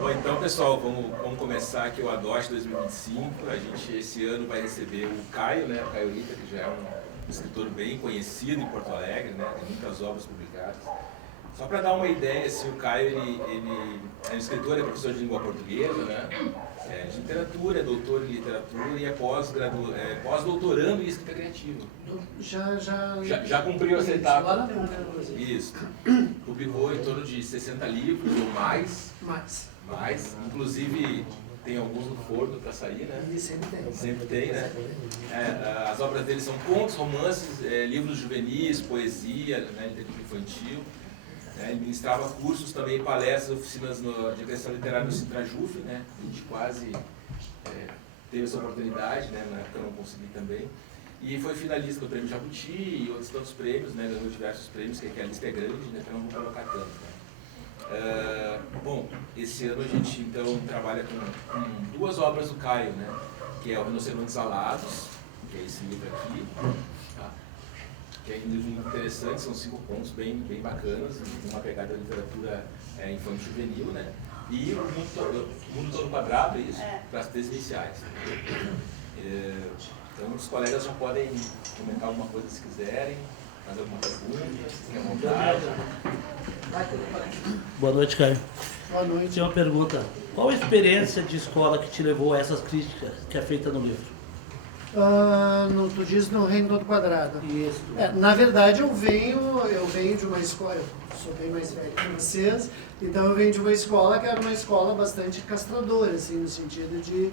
Bom, então, pessoal, vamos começar aqui o ADOST 2025. A gente, esse ano, vai receber o Caio, né? O Caio Rita, que já é um escritor bem conhecido em Porto Alegre, né? Tem muitas obras publicadas. Só para dar uma ideia, assim, o Caio, ele é um escritor, é professor de língua portuguesa, né? É de literatura, é doutor em literatura e é pós-doutorando em escrita criativa. Já cumpriu essa etapa? Isso. Publicou em torno de 60 livros ou mais. Mais. Inclusive, tem alguns no forno para sair, né? E sempre tem, né? As obras dele são contos, romances, livros juvenis, poesia, né? Literatura infantil. Ele ministrava cursos também, palestras, oficinas de criação literária no Sintrajuf, né? A gente quase teve essa oportunidade, né? Na época eu não consegui também. E foi finalista do Prêmio Jabuti e outros tantos prêmios, né? Ganhou diversos prêmios, que a lista é grande, né? Então não vou colocar tanto, né? Bom, esse ano a gente então trabalha com duas obras do Caio, né? Que é o Rinocerontes Alados, que é esse livro aqui, tá? Que é um livro muito interessante, são 5 contos bem bacanas, uma pegada da literatura infantil juvenil, né? E o Mundo Todo Quadrado, é isso? Para as três iniciais. Então os colegas já podem comentar alguma coisa se quiserem, fazer alguma pergunta, se fiquem à vontade. Boa noite, Caio. Boa noite. Tinha uma pergunta. Qual a experiência de escola que te levou a essas críticas que é feita no livro? Tu diz no Reino Todo Quadrado. Isso. Na verdade, eu venho de uma escola, eu sou bem mais velho que vocês, então eu venho de uma escola que era uma escola bastante castradora, assim, no sentido de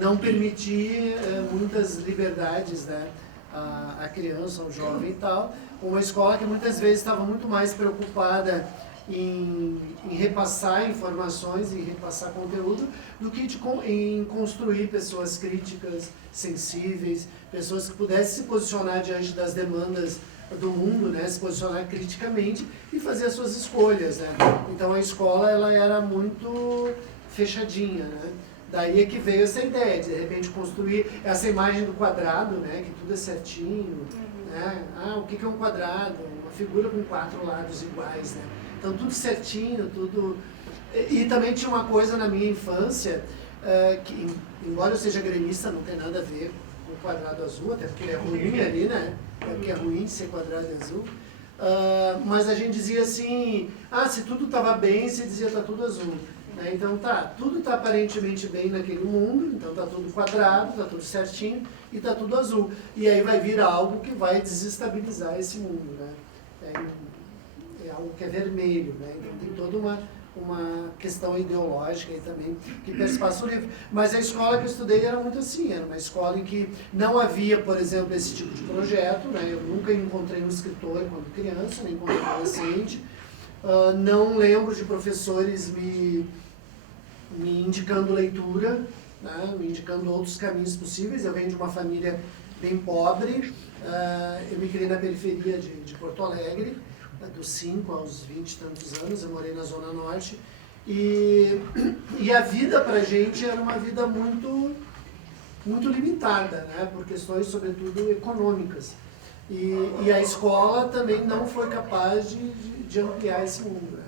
não permitir muitas liberdades, né, à criança, ao jovem e tal. Uma escola que muitas vezes estava muito mais preocupada em repassar informações, em repassar conteúdo, do que em construir pessoas críticas, sensíveis, pessoas que pudessem se posicionar diante das demandas do mundo, né, se posicionar criticamente e fazer as suas escolhas, né. Então a escola ela era muito fechadinha, né. Daí é que veio essa ideia de repente construir essa imagem do quadrado, né, que tudo é certinho, né. O que é um quadrado? Uma figura com 4 lados iguais, né. Então tudo certinho, tudo... E também tinha uma coisa na minha infância, que embora eu seja gremista, não tem nada a ver com o quadrado azul, até porque é ruim ali, né? É porque é ruim ser quadrado e azul. Mas a gente dizia assim, se tudo estava bem, se dizia tá tudo azul. Né? Então tudo está aparentemente bem naquele mundo, então tá tudo quadrado, tá tudo certinho e tá tudo azul. E aí vai vir algo que vai desestabilizar esse mundo, né? É algo que é vermelho, né? Então tem toda uma questão ideológica aí também que perspassa o livro. Mas a escola que eu estudei era muito assim, era uma escola em que não havia, por exemplo, esse tipo de projeto, né? Eu nunca encontrei um escritor quando criança, nem quando adolescente. Não lembro de professores me indicando leitura, né? Me indicando outros caminhos possíveis. Eu venho de uma família bem pobre, eu me criei na periferia de Porto Alegre, dos 5 aos 20 e tantos anos, eu morei na Zona Norte, e a vida pra gente era uma vida muito, muito limitada, né, por questões, sobretudo, econômicas. E a escola também não foi capaz de ampliar esse mundo, né.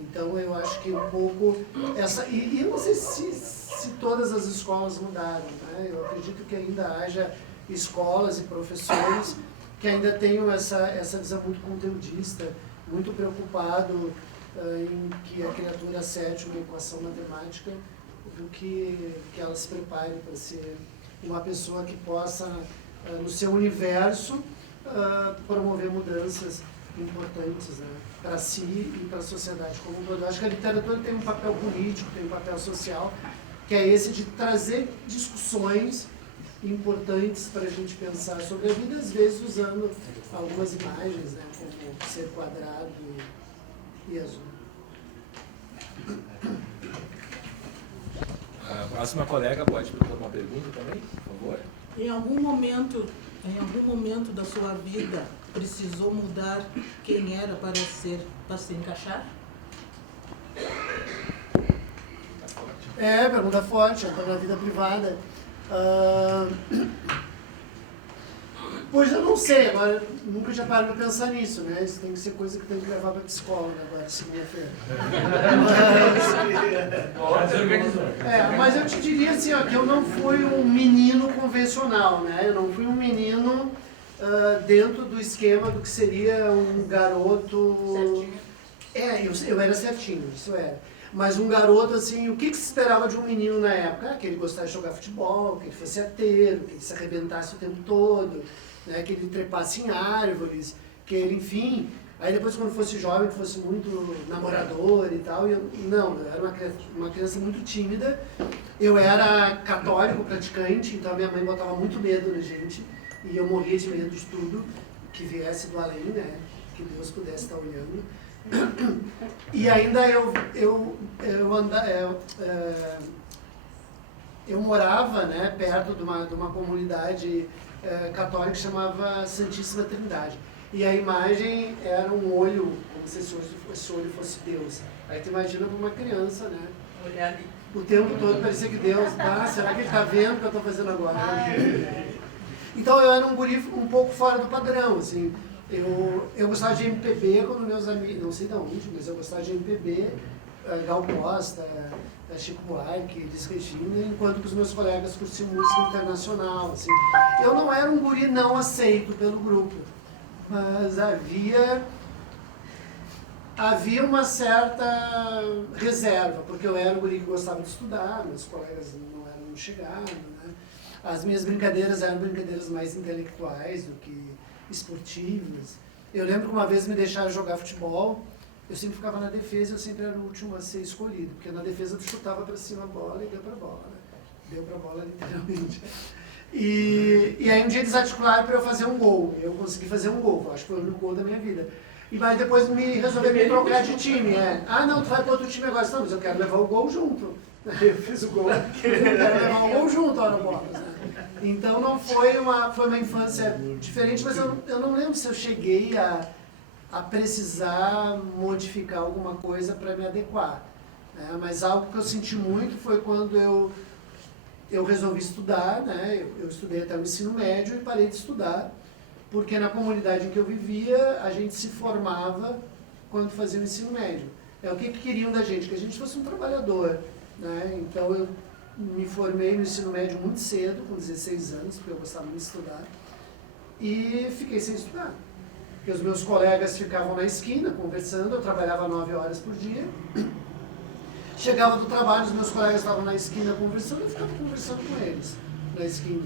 Então eu acho que um pouco essa... E eu não sei se todas as escolas mudaram, né, eu acredito que ainda haja escolas e professores que ainda tenham essa visão muito conteudista, muito preocupado em que a criatura acerte uma equação matemática, do que ela se prepare para ser uma pessoa que possa, no seu universo, promover mudanças importantes, né, para si e para a sociedade como um todo. Eu acho que a literatura tem um papel político, tem um papel social, que é esse de trazer discussões importantes para a gente pensar sobre a vida, às vezes usando algumas imagens, né, como ser quadrado e azul. A próxima colega pode fazer uma pergunta também, por favor. Em algum momento da sua vida, precisou mudar quem era para se encaixar? Pergunta forte, até na vida privada. Pois eu não sei, agora nunca já parei para pensar nisso, né? Isso tem que ser coisa que tem que levar para a psicóloga agora, segunda-feira. Mas eu te diria assim, ó, que eu não fui um menino convencional, né? Eu não fui um menino dentro do esquema do que seria um garoto... Certinho. Eu era certinho, isso era. Mas um garoto, assim, o que se esperava de um menino na época? Que ele gostasse de jogar futebol, que ele fosse arteiro, que ele se arrebentasse o tempo todo, né? Que ele trepasse em árvores, que ele, enfim... Aí depois, quando fosse jovem, fosse muito namorador e tal, eu era uma criança muito tímida. Eu era católico, praticante, então a minha mãe botava muito medo na gente, e eu morria de medo de tudo que viesse do além, né? Que Deus pudesse estar olhando. E ainda eu morava, né, perto de uma comunidade católica que chamava Santíssima Trindade. E a imagem era um olho, como se esse olho fosse Deus. Aí tu imagina para uma criança, né? Olhar ali. O tempo todo parecia que Deus, será que ele está vendo o que eu estou fazendo agora? Então eu era um guri um pouco fora do padrão, assim. Eu gostava de MPB quando meus amigos, não sei de onde, mas eu gostava de MPB, Gal Costa, Chico Buarque, Elis Regina, enquanto que os meus colegas curtiam música internacional, assim. Eu não era um guri não aceito pelo grupo, mas havia uma certa reserva, porque eu era um guri que gostava de estudar, meus colegas não chegaram, né? As minhas brincadeiras eram brincadeiras mais intelectuais do que esportivas. Eu lembro que uma vez me deixaram jogar futebol, eu sempre ficava na defesa, eu sempre era o último a ser escolhido, porque na defesa tu chutava para cima a bola e deu para a bola, né? Deu para a bola literalmente. E aí um dia eles articularam para eu fazer um gol, eu consegui fazer um gol, acho que foi o único gol da minha vida. E mas depois resolveram me trocar de time, não, tu vai para outro time agora, não, mas eu quero levar o gol junto. Eu fiz o gol, eu quero levar o gol junto, ora bola. Então não foi uma infância diferente, mas eu não lembro se eu cheguei a precisar modificar alguma coisa para me adequar. Né? Mas algo que eu senti muito foi quando eu resolvi estudar, né? Eu estudei até o ensino médio e parei de estudar, porque na comunidade em que eu vivia, a gente se formava quando fazia o ensino médio. O que queriam da gente? Que a gente fosse um trabalhador. Né? Então eu me formei no ensino médio muito cedo, com 16 anos, porque eu gostava muito de estudar, e fiquei sem estudar. Porque os meus colegas ficavam na esquina conversando, eu trabalhava 9 horas por dia. Chegava do trabalho, os meus colegas estavam na esquina conversando, eu ficava conversando com eles na esquina.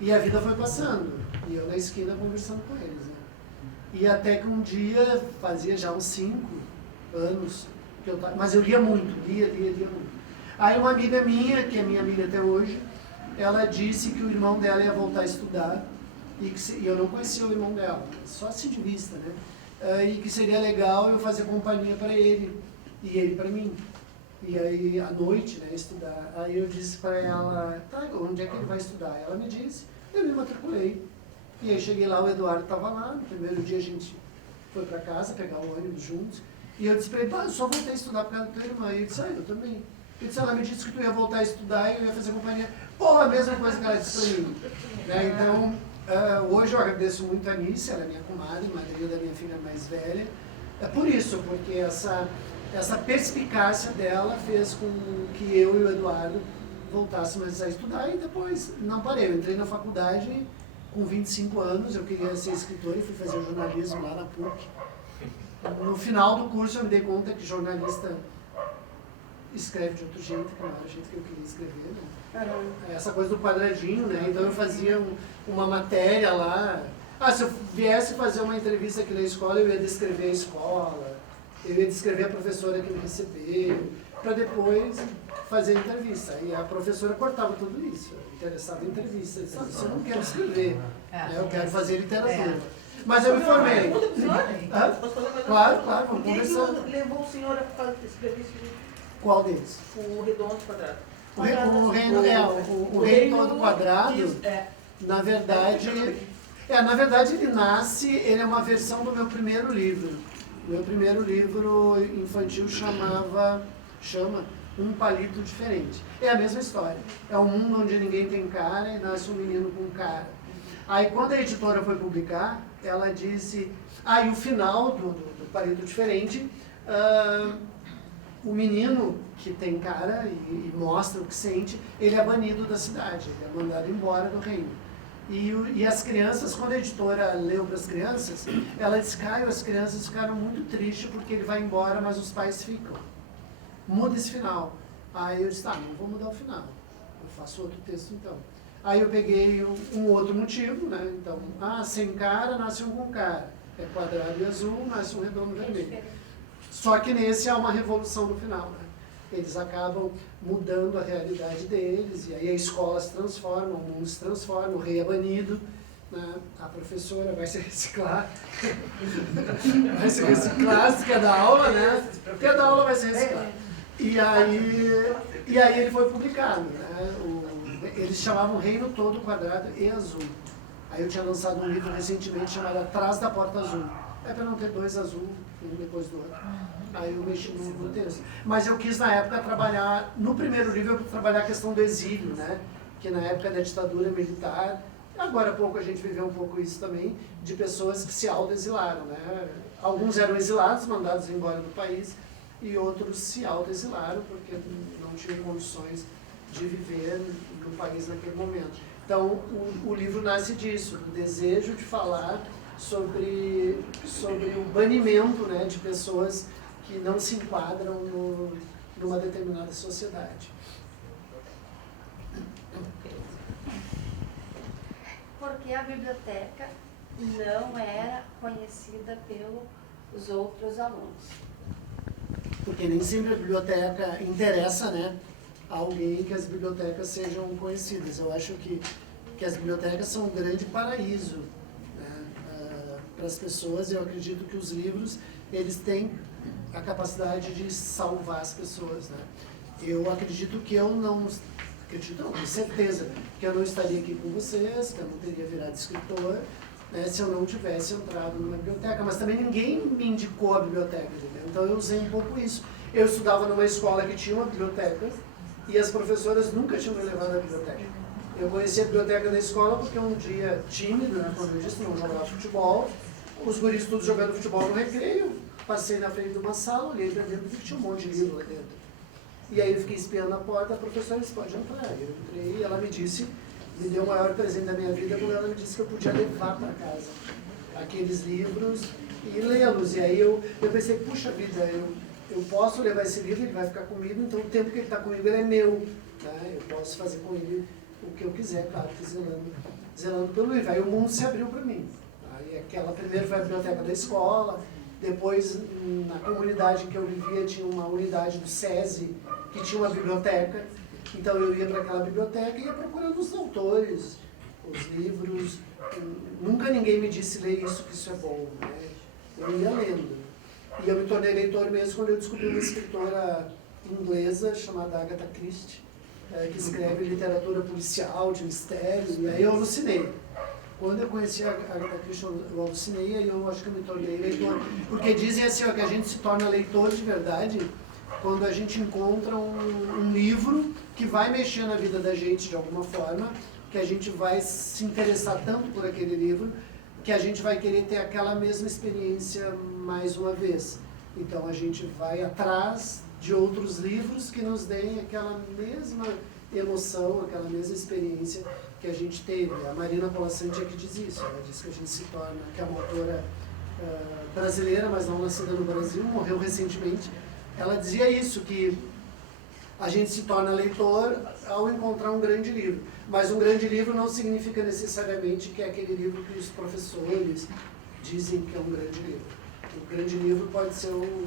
E a vida foi passando, e eu na esquina conversando com eles. Né? E até que um dia, fazia já uns 5 anos, mas eu lia muito, lia muito. Aí uma amiga minha, que é minha amiga até hoje, ela disse que o irmão dela ia voltar a estudar, e eu não conhecia o irmão dela, só assim de vista, né? E que seria legal eu fazer companhia para ele, e ele para mim. E aí, à noite, né, estudar. Aí eu disse para ela, onde é que ele vai estudar? Ela me disse, eu me matriculei. E aí cheguei lá, o Eduardo estava lá, no primeiro dia a gente foi para casa, pegar o ônibus juntos, e eu disse para ele, eu só voltei a estudar por causa da tua irmã. E ele disse, eu também. Ela me disse que tu ia voltar a estudar e eu ia fazer companhia. A mesma coisa que ela disse para mim. Né? Então, hoje eu agradeço muito a Anice, ela é minha comadre, madrinha da minha filha mais velha. É por isso, porque essa perspicácia dela fez com que eu e o Eduardo voltássemos a estudar, e depois não parei. Eu entrei na faculdade com 25 anos, eu queria ser escritor e fui fazer jornalismo lá na PUC. No final do curso eu me dei conta que jornalista escreve de outro jeito, que não era o jeito que eu queria escrever, né? Essa coisa do quadradinho, né? Então eu fazia uma matéria lá. Se eu viesse fazer uma entrevista aqui na escola, eu ia descrever a escola, eu ia descrever a professora que me recebeu, para depois fazer a entrevista. E a professora cortava tudo isso, interessava em entrevista. Isso eu não quero escrever, né? Eu quero fazer literatura. Mas eu me formei. Claro, vamos conversar. O que levou o senhor a escrever esse livro? Qual deles? O Redondo Quadrado. O Reino Todo Quadrado, na verdade, ele é uma versão do meu primeiro livro. Meu primeiro livro infantil chama Um Palito Diferente. É a mesma história. É um mundo onde ninguém tem cara e nasce um menino com cara. Aí quando a editora foi publicar, ela disse, e o final do Palito Diferente, o menino que tem cara e mostra o que sente, ele é banido da cidade, ele é mandado embora do reino. E as crianças, quando a editora leu para as crianças, ela disse, Caio, as crianças ficaram muito tristes porque ele vai embora, mas os pais ficam. Muda esse final. Aí eu disse, tá, não vou mudar o final. Eu faço outro texto então. Aí eu peguei um outro motivo, né? Então, sem cara, nasce um com cara. É quadrado e azul, nasce um redondo vermelho. Só que nesse há uma revolução no final, né? Eles acabam mudando a realidade deles, e aí a escola se transforma, o mundo se transforma, o rei é banido, né? A professora vai se reciclar, vai se reciclar, se quer dar aula, né? Quer dar aula, vai se reciclar. E aí ele foi publicado, né? Eles chamavam Reino Todo Quadrado e Azul. Aí eu tinha lançado um livro recentemente chamado Atrás da Porta Azul. É para não ter dois azul, um depois do outro. Aí eu mexi no texto. Mas eu quis, na época, trabalhar... No primeiro livro, eu trabalhar a questão do exílio, né? Que na época da ditadura militar, agora há pouco a gente viveu um pouco isso também, de pessoas que se autoexilaram, né? Alguns eram exilados, mandados embora do país, e outros se autoexilaram porque não tinham condições de viver no país naquele momento. Então, o livro nasce disso, do desejo de falar sobre o banimento, né, de pessoas que não se enquadram numa determinada sociedade. Porque a biblioteca não era conhecida pelos outros alunos. Porque nem sempre a biblioteca interessa, né, a alguém que as bibliotecas sejam conhecidas. Eu acho que as bibliotecas são um grande paraíso, né, para as pessoas. Eu acredito que os livros, eles têm a capacidade de salvar as pessoas, né. Eu acredito que eu não... Acredito não, com certeza, que eu não estaria aqui com vocês, que eu não teria virado escritor, né, se eu não tivesse entrado numa biblioteca. Mas também ninguém me indicou a biblioteca, entendeu? Então eu usei um pouco isso. Eu estudava numa escola que tinha uma biblioteca e as professoras nunca tinham me levado à biblioteca. Eu conheci a biblioteca da escola porque um dia, tímido, né, como eu disse, não jogava futebol, os guris todos jogando futebol no recreio, passei na frente de uma sala, olhei para dentro e vi que tinha um monte de livro lá dentro. E aí eu fiquei espiando a porta, a professora disse, pode entrar. Eu entrei e ela me disse, me deu o maior presente da minha vida quando ela me disse que eu podia levar para casa aqueles livros e lê-los. E aí eu pensei, puxa vida, eu posso levar esse livro, ele vai ficar comigo, então o tempo que ele está comigo ele é meu. Né? Eu posso fazer com ele o que eu quiser, claro, que zelando pelo livro. Aí o mundo se abriu para mim. Aí aquela primeiro foi a biblioteca da escola, depois na comunidade em que eu vivia tinha uma unidade do SESI que tinha uma biblioteca. Então eu ia para aquela biblioteca e ia procurando os autores, os livros. Nunca ninguém me disse, lê isso, que isso é bom. Né? Eu ia lendo. E eu me tornei leitor mesmo quando eu descobri uma escritora inglesa chamada Agatha Christie, que escreve literatura policial, de mistério, e aí eu alucinei. Quando eu conheci a Agatha Christie, eu alucinei, aí eu acho que eu me tornei leitor. Porque dizem assim, ó, que a gente se torna leitor de verdade quando a gente encontra um livro que vai mexer na vida da gente de alguma forma, que a gente vai se interessar tanto por aquele livro, que a gente vai querer ter aquela mesma experiência mais uma vez. Então a gente vai atrás de outros livros que nos deem aquela mesma emoção, aquela mesma experiência que a gente teve. A Marina Colasanti é que diz isso, ela diz que a gente se torna, que é uma autora brasileira, mas não nascida no Brasil, morreu recentemente. Ela dizia isso, que a gente se torna leitor ao encontrar um grande livro. Mas um grande livro não significa necessariamente que é aquele livro que os professores dizem que é um grande livro. Um grande livro pode ser um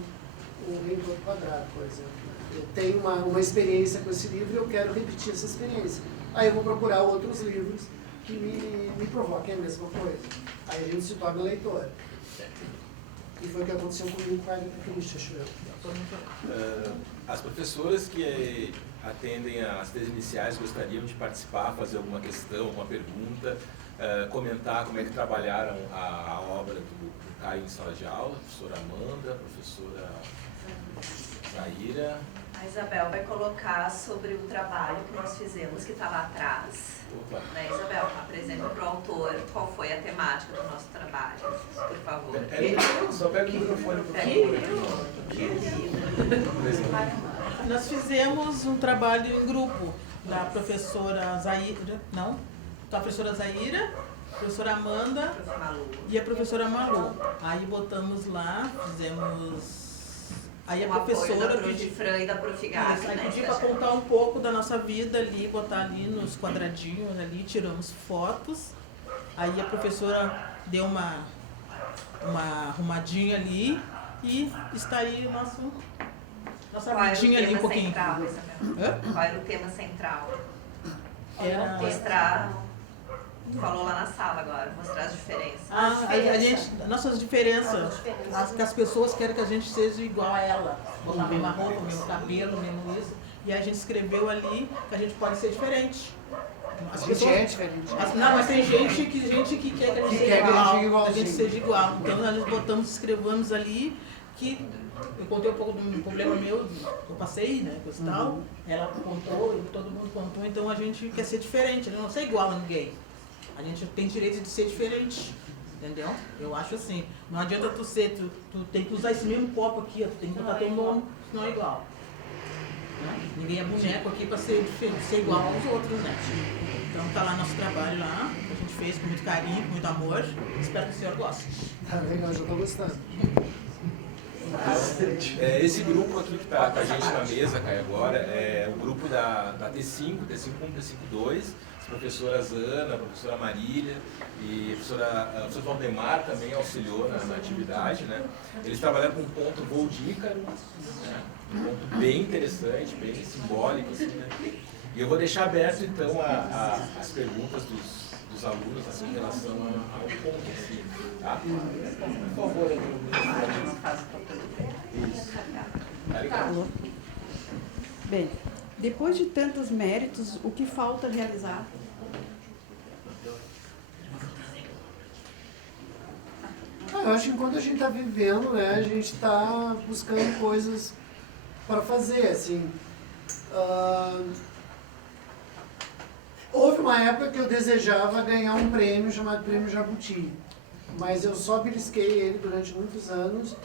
Reino Todo Quadrado, por exemplo. Eu tenho uma experiência com esse livro e eu quero repetir essa experiência. Aí eu vou procurar outros livros que me provoquem a mesma coisa. Aí a gente se torna leitor. E foi o que aconteceu comigo com a Agatha Christie, acho eu. As professoras que atendem às três iniciais gostariam de participar, fazer alguma questão, alguma pergunta, comentar como é que trabalharam a obra do Caio em sala de aula, a professora Amanda, a professora Zaira. A Isabel vai colocar sobre o trabalho que nós fizemos, que está lá atrás. Opa. Né, Isabel? Apresenta para o autor qual foi a temática do nosso trabalho, por favor. Só pega o microfone por favor. Nós fizemos um trabalho em grupo da professora Zaira, não? Da professora Zaira, professora Amanda e a professora Malu. Aí botamos lá, fizemos... Aí a professora pediu Fran e da Profigap, aí né? pediu para contar um pouco da nossa vida ali, botar ali nos quadradinhos ali, tiramos fotos. Aí a professora deu uma arrumadinha ali e está aí nossa vidinha ali um pouquinho. Qual era o tema central? Era Mostrar, falou lá na sala agora, mostrar as diferenças. Nossas diferenças, as que as pessoas querem que a gente seja igual a ela, botar a mesma roupa, o mesmo cabelo, o mesmo isso. E a gente escreveu ali que a gente pode ser diferente. A gente é diferente. Não, mas tem gente que quer que a gente seja igual, a gente seja igual. Então nós escrevemos ali que eu contei um pouco do problema meu que eu passei, né, coisa e tal. Ela contou, todo mundo contou, então a gente quer ser diferente, não ser igual a ninguém. A gente tem direito de ser diferente, entendeu? Eu acho assim, não adianta tu tem que usar esse mesmo copo aqui, tu tem que botar teu nome, senão é igual. Né? Ninguém é boneco aqui para ser igual aos outros, né? Então tá lá nosso trabalho lá, que a gente fez com muito carinho, com muito amor. Espero que o senhor goste. Tá legal, já tô gostando. Esse grupo aqui que está com a gente na mesa, Caio, agora, é o grupo da T5, T5.1, T5.2, as professoras Ana, a professora Marília e o professor Valdemar também auxiliou na atividade, né? Eles trabalharam com um ponto voo de Ícaro, né? Um ponto bem interessante, bem simbólico, assim, né? E eu vou deixar aberto, então, as perguntas dos alunos, assim, em relação ao ponto, assim, tá? Por favor, isso. Bem, depois de tantos méritos, o que falta realizar? Eu acho que enquanto a gente está vivendo, né, a gente está buscando coisas para fazer, assim. Houve uma época que eu desejava ganhar um prêmio chamado Prêmio Jabuti, mas eu só belisquei ele durante muitos anos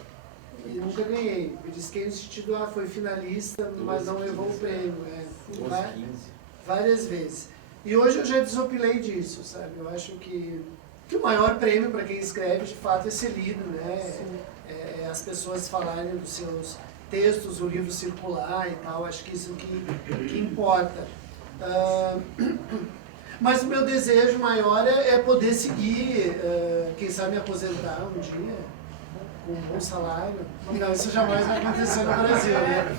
e nunca ganhei. Belisquei no sentido, foi finalista, mas não levou o prêmio. Várias vezes. E hoje eu já desopilei disso, sabe? Eu acho que o maior prêmio para quem escreve, de fato, é ser lido, né? As pessoas falarem dos seus textos, o livro circular e tal, acho que isso que importa. Mas o meu desejo maior é poder seguir, quem sabe me aposentar um dia, com um bom salário. Não, isso jamais vai acontecer no Brasil, né?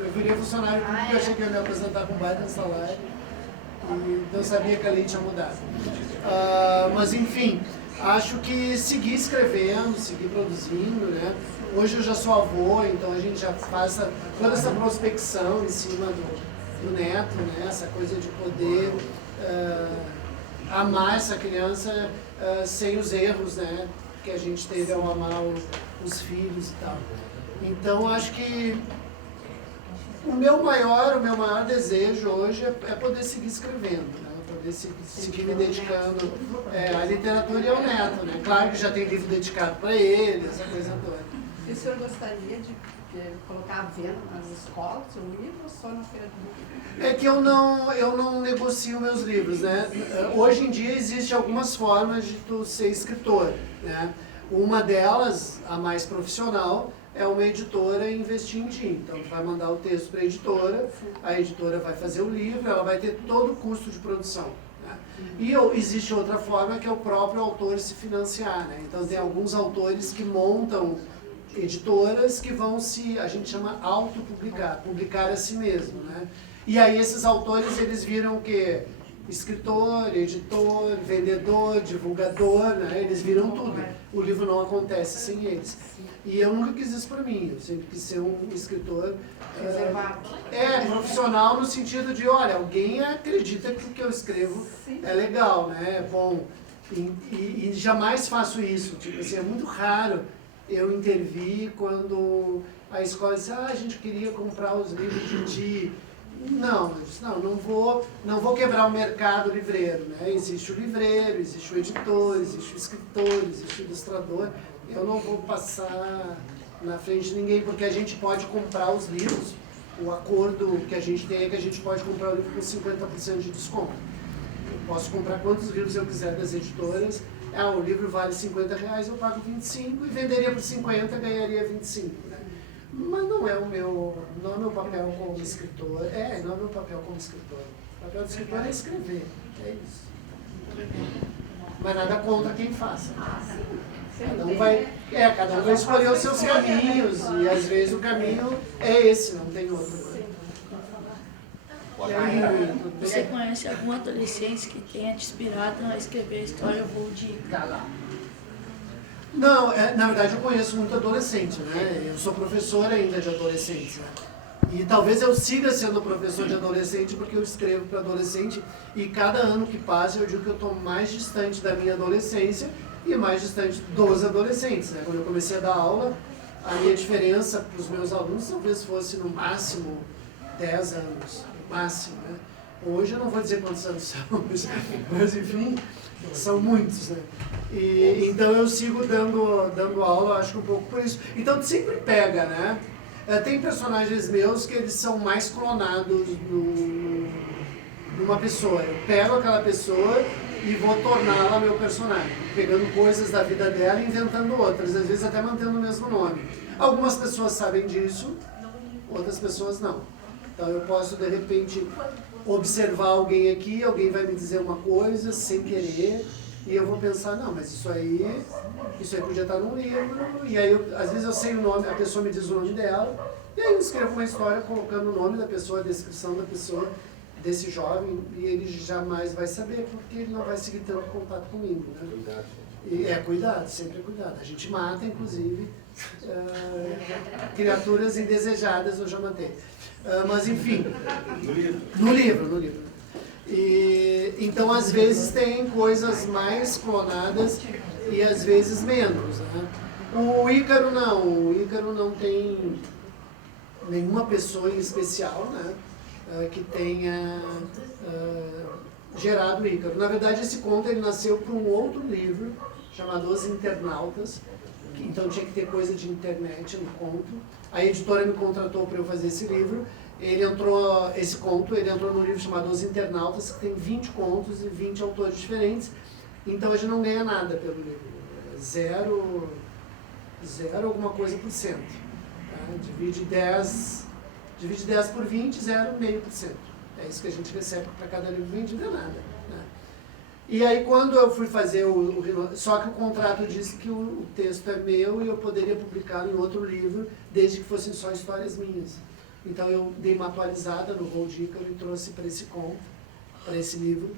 Eu virei funcionário público e achei que eu ia me aposentar com um baita salário e não sabia que a lei tinha mudado. Mas enfim, acho que seguir escrevendo, seguir produzindo, né? Hoje eu já sou avô, então a gente já faz toda essa prospecção em cima do neto, né? Essa coisa de poder amar essa criança sem os erros, né? Que a gente teve ao amar os filhos e tal. Então acho que o meu maior desejo hoje é poder seguir escrevendo, né? Poder seguir me dedicando à literatura e ao neto, né? Claro que já tem livro dedicado para ele, essa coisa toda. E o senhor gostaria de colocar à venda nas escolas, seu livro, ou só na feira do livro? É que eu não negocio meus livros, né? Hoje em dia existem algumas formas de tu ser escritor, né? Uma delas, a mais profissional, é uma editora investir em ti. Então, tu vai mandar o texto para a editora vai fazer o livro, ela vai ter todo o custo de produção. Né? E existe outra forma que é o próprio autor se financiar, né? Então, tem alguns autores que montam editoras que vão a gente chama autopublicar, publicar a si mesmo, né? E aí esses autores, eles viram o quê? Escritor, editor, vendedor, divulgador, né? Eles viram tudo. O livro não acontece sem eles. E eu nunca quis isso para mim, eu sempre quis ser um escritor profissional no sentido de, olha, alguém acredita que o que eu escrevo é legal, né? É bom. E jamais faço isso, tipo assim, é muito raro eu intervir quando a escola disse, a gente queria comprar os livros de ti. Não, eu disse, não vou quebrar o mercado livreiro, né? Existe o livreiro, existe o editor, existe o escritor, existe o ilustrador. Eu não vou passar na frente de ninguém, porque a gente pode comprar os livros. O acordo que a gente tem é que a gente pode comprar o livro com 50% de desconto. Eu posso comprar quantos livros eu quiser das editoras. O livro vale R$50, eu pago 25 e venderia por 50, ganharia 25. Né? Mas não é o meu papel como escritor. Não é o meu papel como escritor. O papel do escritor é escrever. É isso. Mas nada contra quem faça. Cada um vai escolher os seus caminhos. E às vezes o caminho é esse, não tem outro. Você conhece algum adolescente que tenha te inspirado a escrever a história Voo de Ícaro? Não, na verdade eu conheço muito adolescente, né? Eu sou professor ainda de adolescentes, né? E talvez eu siga sendo professor de adolescente porque eu escrevo para adolescente e cada ano que passa eu digo que eu estou mais distante da minha adolescência e mais distante dos adolescentes, né? Quando eu comecei a dar aula, a minha diferença para os meus alunos talvez fosse no máximo 10 anos, no máximo, né? Hoje eu não vou dizer quantos anos são, mas enfim, são muitos, né? E, então eu sigo dando aula, acho que um pouco por isso. Então sempre pega, né? Tem personagens meus que eles são mais clonados numa pessoa. Eu pego aquela pessoa e vou torná-la meu personagem, pegando coisas da vida dela e inventando outras, às vezes até mantendo o mesmo nome. Algumas pessoas sabem disso, outras pessoas não. Então eu posso, de repente, observar alguém aqui, alguém vai me dizer uma coisa sem querer, e eu vou pensar, não, mas isso aí podia estar num livro, e aí às vezes eu sei o nome, a pessoa me diz o nome dela, e aí eu escrevo uma história colocando o nome da pessoa, a descrição da pessoa, desse jovem, e ele jamais vai saber, porque ele não vai seguir tanto contato comigo, né? Cuidado, sempre é cuidado. A gente mata, inclusive, criaturas indesejadas, eu já matei. Mas enfim, no livro. E, então, às vezes, tem coisas mais clonadas e às vezes menos, né? O Ícaro não tem nenhuma pessoa em especial, né? Que tenha gerado o Ícaro. Na verdade, esse conto ele nasceu para um outro livro chamado Os Internautas, então tinha que ter coisa de internet no conto. A editora me contratou para eu fazer esse livro. Esse conto entrou num livro chamado Os Internautas, que tem 20 contos e 20 autores diferentes. Então a gente não ganha nada pelo livro. Zero alguma coisa por cento. Tá? Divide 10 por 20, 0,5%. É isso que a gente recebe para cada livro vendido, não é nada. Né? E aí quando eu fui fazer só que o contrato disse que o texto é meu e eu poderia publicá-lo em outro livro, desde que fossem só histórias minhas. Então eu dei uma atualizada no Voo de Ícaro e trouxe para esse conto, para esse livro.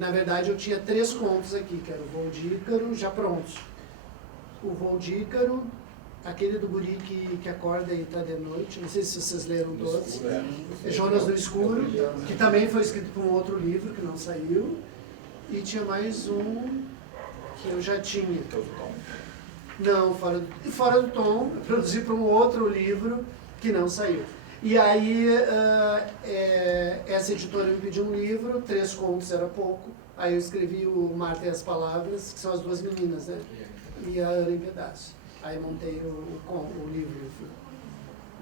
Na verdade eu tinha 3 contos aqui, que era o Voo de Ícaro já prontos. O Voo de Ícaro, aquele do guri que acorda e está de noite, não sei se vocês leram todos. É Jonas no Escuro, que também foi escrito para um outro livro que não saiu. E tinha mais um que eu já tinha. Não, fora do tom, eu produzi para um outro livro que não saiu. E aí, essa editora me pediu um livro, 3 contos era pouco. Aí eu escrevi o Marta e as Palavras, que são as 2 meninas, né? E a Ana em Pedaços. Aí montei o livro.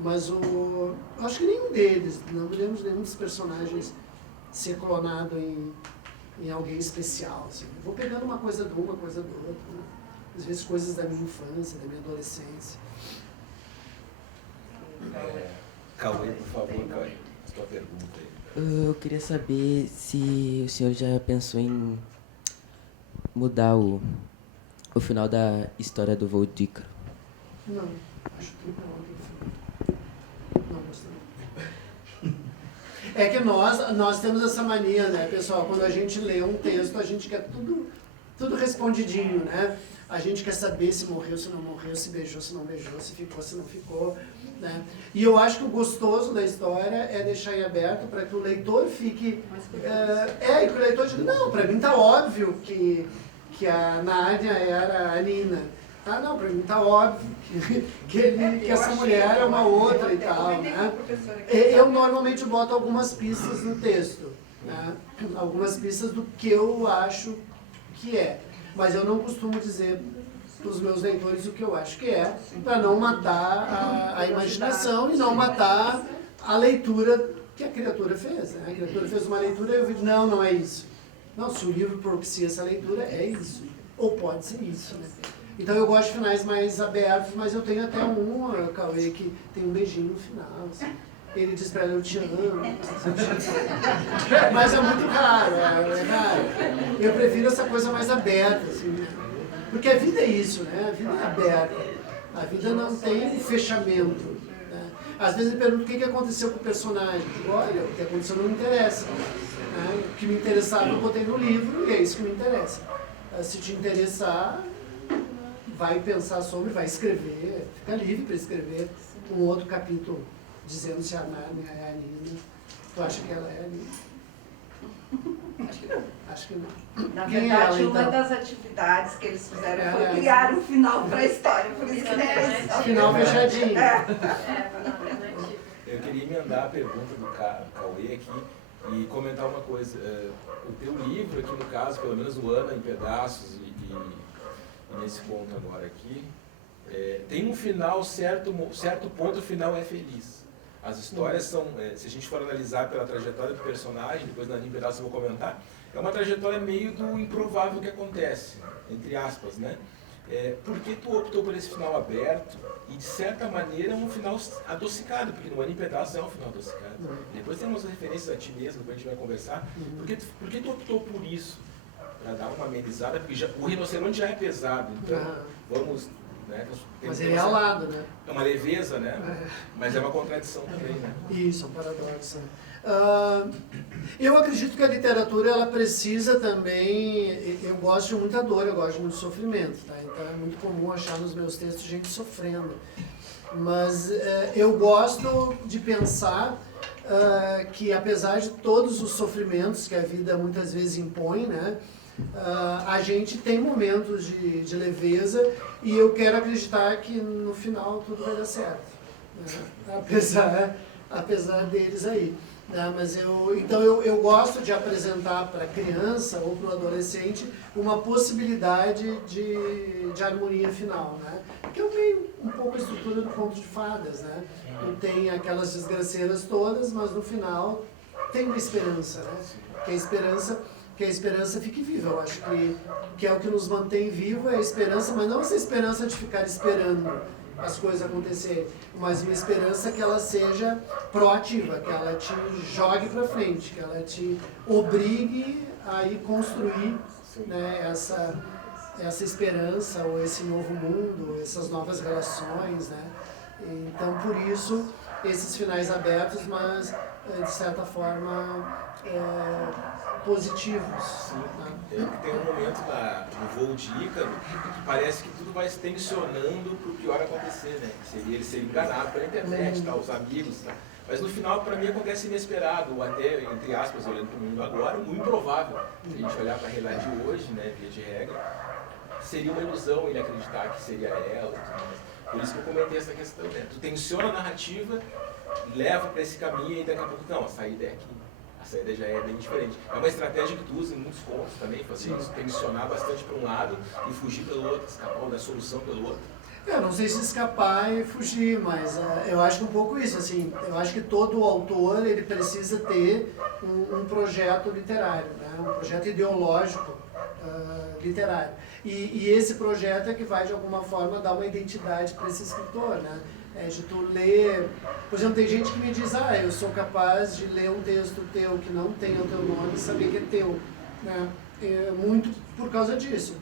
Mas acho que nenhum deles, não me lembro de nenhum dos personagens ser clonado em alguém especial. Assim. Eu vou pegando uma coisa de uma, coisa do outro. Né? Às vezes coisas da minha infância, da minha adolescência. Cauê, por favor, Cauê, sua pergunta aí. Eu queria saber se o senhor já pensou em mudar o final da história do Voo de Ícaro. Não, acho que não gostei. É que nós temos essa mania, né, pessoal? Quando a gente lê um texto, a gente quer tudo respondidinho, né? A gente quer saber se morreu, se não morreu, se beijou, se não beijou, se ficou, se não ficou, né? E eu acho que o gostoso da história é deixar em aberto para que o leitor fique... e que o leitor diga, não, para mim tá óbvio que a Nádia era a Nina. Ah, não, para mim tá óbvio que essa mulher é uma outra e tal, né? Eu normalmente boto algumas pistas no texto, né? Algumas pistas do que eu acho que é. Mas eu não costumo dizer para os meus leitores o que eu acho que é, para não matar a imaginação e não matar a leitura que a criatura fez. Né? A criatura fez uma leitura e eu vi, não é isso. Não, se o livro propicia essa leitura, é isso. Ou pode ser isso, né? Então eu gosto de finais mais abertos, mas eu tenho até um, Cauê, que tem um beijinho no final, assim. Ele diz pra ela, eu te amo. Mas é muito raro, é raro. Eu prefiro essa coisa mais aberta, assim, né? Porque a vida é isso, né? A vida é aberta. A vida não tem um fechamento. Né? Às vezes me pergunto o que aconteceu com o personagem. Digo, olha, o que aconteceu não me interessa. Né? O que me interessava eu botei no livro e é isso que me interessa. Se te interessar, vai pensar sobre, vai escrever, fica livre para escrever um outro capítulo dizendo se a Nárnia é a Nina. Tu acha que ela é a Nina? Acho que não. Acho que não. Na Quem verdade, é ela, uma então? das atividades que eles fizeram foi criar um final para a história. Por isso que Final fechadinho. Eu queria emendar a pergunta do Cauê aqui e comentar uma coisa. O teu livro aqui, no caso, pelo menos o Ana em Pedaços e nesse ponto agora aqui, tem um final, certo ponto final é feliz. As histórias são, se a gente for analisar pela trajetória do personagem, depois na linha Pedaços eu vou comentar, é uma trajetória meio do improvável que acontece, entre aspas, né? Por que tu optou por esse final aberto e, de certa maneira, um final adocicado? Porque no Ana em Pedaços é um final adocicado. Depois tem umas referências a ti mesmo, que a gente vai conversar. Por que tu optou por isso? Para dar uma amenizada? Porque o rinoceronte já é pesado, então vamos... Né? Mas ele é ao lado, né? É uma leveza, né? Mas é uma contradição também, né? Isso, é um paradoxo. Eu acredito que a literatura, ela precisa também... Eu gosto de muita dor, eu gosto de muito sofrimento, tá? Então é muito comum achar nos meus textos gente sofrendo. Mas eu gosto de pensar que, apesar de todos os sofrimentos que a vida muitas vezes impõe, né? A gente tem momentos de leveza e eu quero acreditar que no final tudo vai dar certo, né? apesar deles aí, né? Mas eu gosto de apresentar para a criança ou para o adolescente uma possibilidade de harmonia final, né? Que é meio um pouco a estrutura do conto de fadas, né? Não tem aquelas desgraceiras todas, mas no final tem uma esperança, né? Que a esperança fique viva. Eu acho que é o que nos mantém vivo, é a esperança, mas não essa esperança de ficar esperando as coisas acontecerem, mas uma esperança que ela seja proativa, que ela te jogue para frente, que ela te obrigue a ir construir, né, essa esperança, ou esse novo mundo, essas novas relações, né? Então, por isso, esses finais abertos, mas, de certa forma, positivos. Sim, né? Tem um momento no voo de Ícaro que parece que tudo vai se tensionando para o pior acontecer, né? Que seria ele ser enganado pela internet, tá, os amigos, tá? Mas no final, para mim, acontece inesperado, ou até, entre aspas, olhando para o mundo agora, o improvável. Se a gente olhar para a realidade de hoje, né, via de regra, seria uma ilusão ele acreditar que seria ela. Por isso que eu comentei essa questão, né? Tu tensiona a narrativa, leva para esse caminho e daqui a pouco, não, a saída é aqui. A saída já é bem diferente. É uma estratégia que tu usa em muitos contos também, fazer isso, tensionar bastante para um lado e fugir pelo outro, escapar da solução pelo outro. Eu não sei se escapar e fugir, mas eu acho que um pouco isso, assim, eu acho que todo autor, ele precisa ter um projeto literário, né? Um projeto ideológico literário. E esse projeto é que vai, de alguma forma, dar uma identidade para esse escritor, né? De tu ler... Por exemplo, tem gente que me diz, eu sou capaz de ler um texto teu que não tem o teu nome e saber que é teu, né? Muito por causa disso,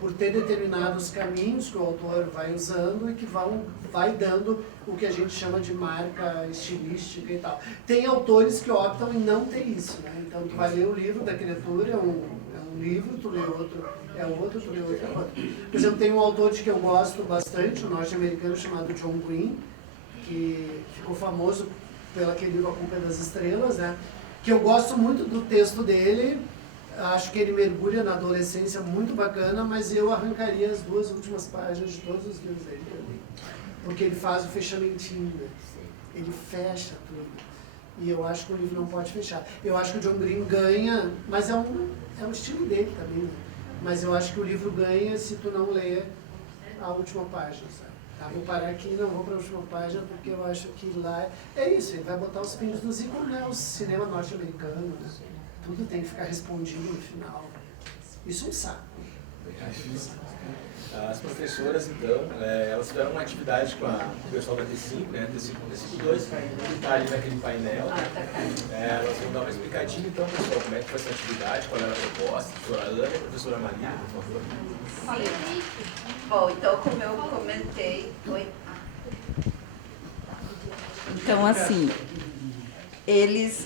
por ter determinados caminhos que o autor vai usando e que vai dando o que a gente chama de marca estilística e tal. Tem autores que optam em não ter isso, né? Então, tu vai ler o livro da criatura, é um livro, tu lê outro, é outro, tu lê outro, é outro. Por exemplo, tem um autor que eu gosto bastante, um norte-americano chamado John Green, que ficou famoso pelo aquele livro A Culpa é das Estrelas, né? Que eu gosto muito do texto dele, acho que ele mergulha na adolescência muito bacana, mas eu arrancaria as 2 últimas páginas de todos os livros dele pra mim. Porque ele faz o fechamentinho, né? Ele fecha tudo. E eu acho que o livro não pode fechar. Eu acho que o John Green ganha, mas é um estilo dele também, né? Mas eu acho que o livro ganha se tu não ler a última página, sabe? Tá, vou parar aqui, não vou para a última página, porque eu acho que lá é isso, ele vai botar os pingos nos i, como é o cinema norte-americano, né? Tudo tem que ficar respondido no final. Isso é um saco. As professoras, então, elas fizeram uma atividade com o pessoal da T5, né, T5-2, que está ali naquele painel. Elas vão dar uma explicadinha, então, pessoal, como é que foi essa atividade, qual era a proposta, professora Ana e professora Maria, por favor. Bom, então, como eu comentei... Então, assim,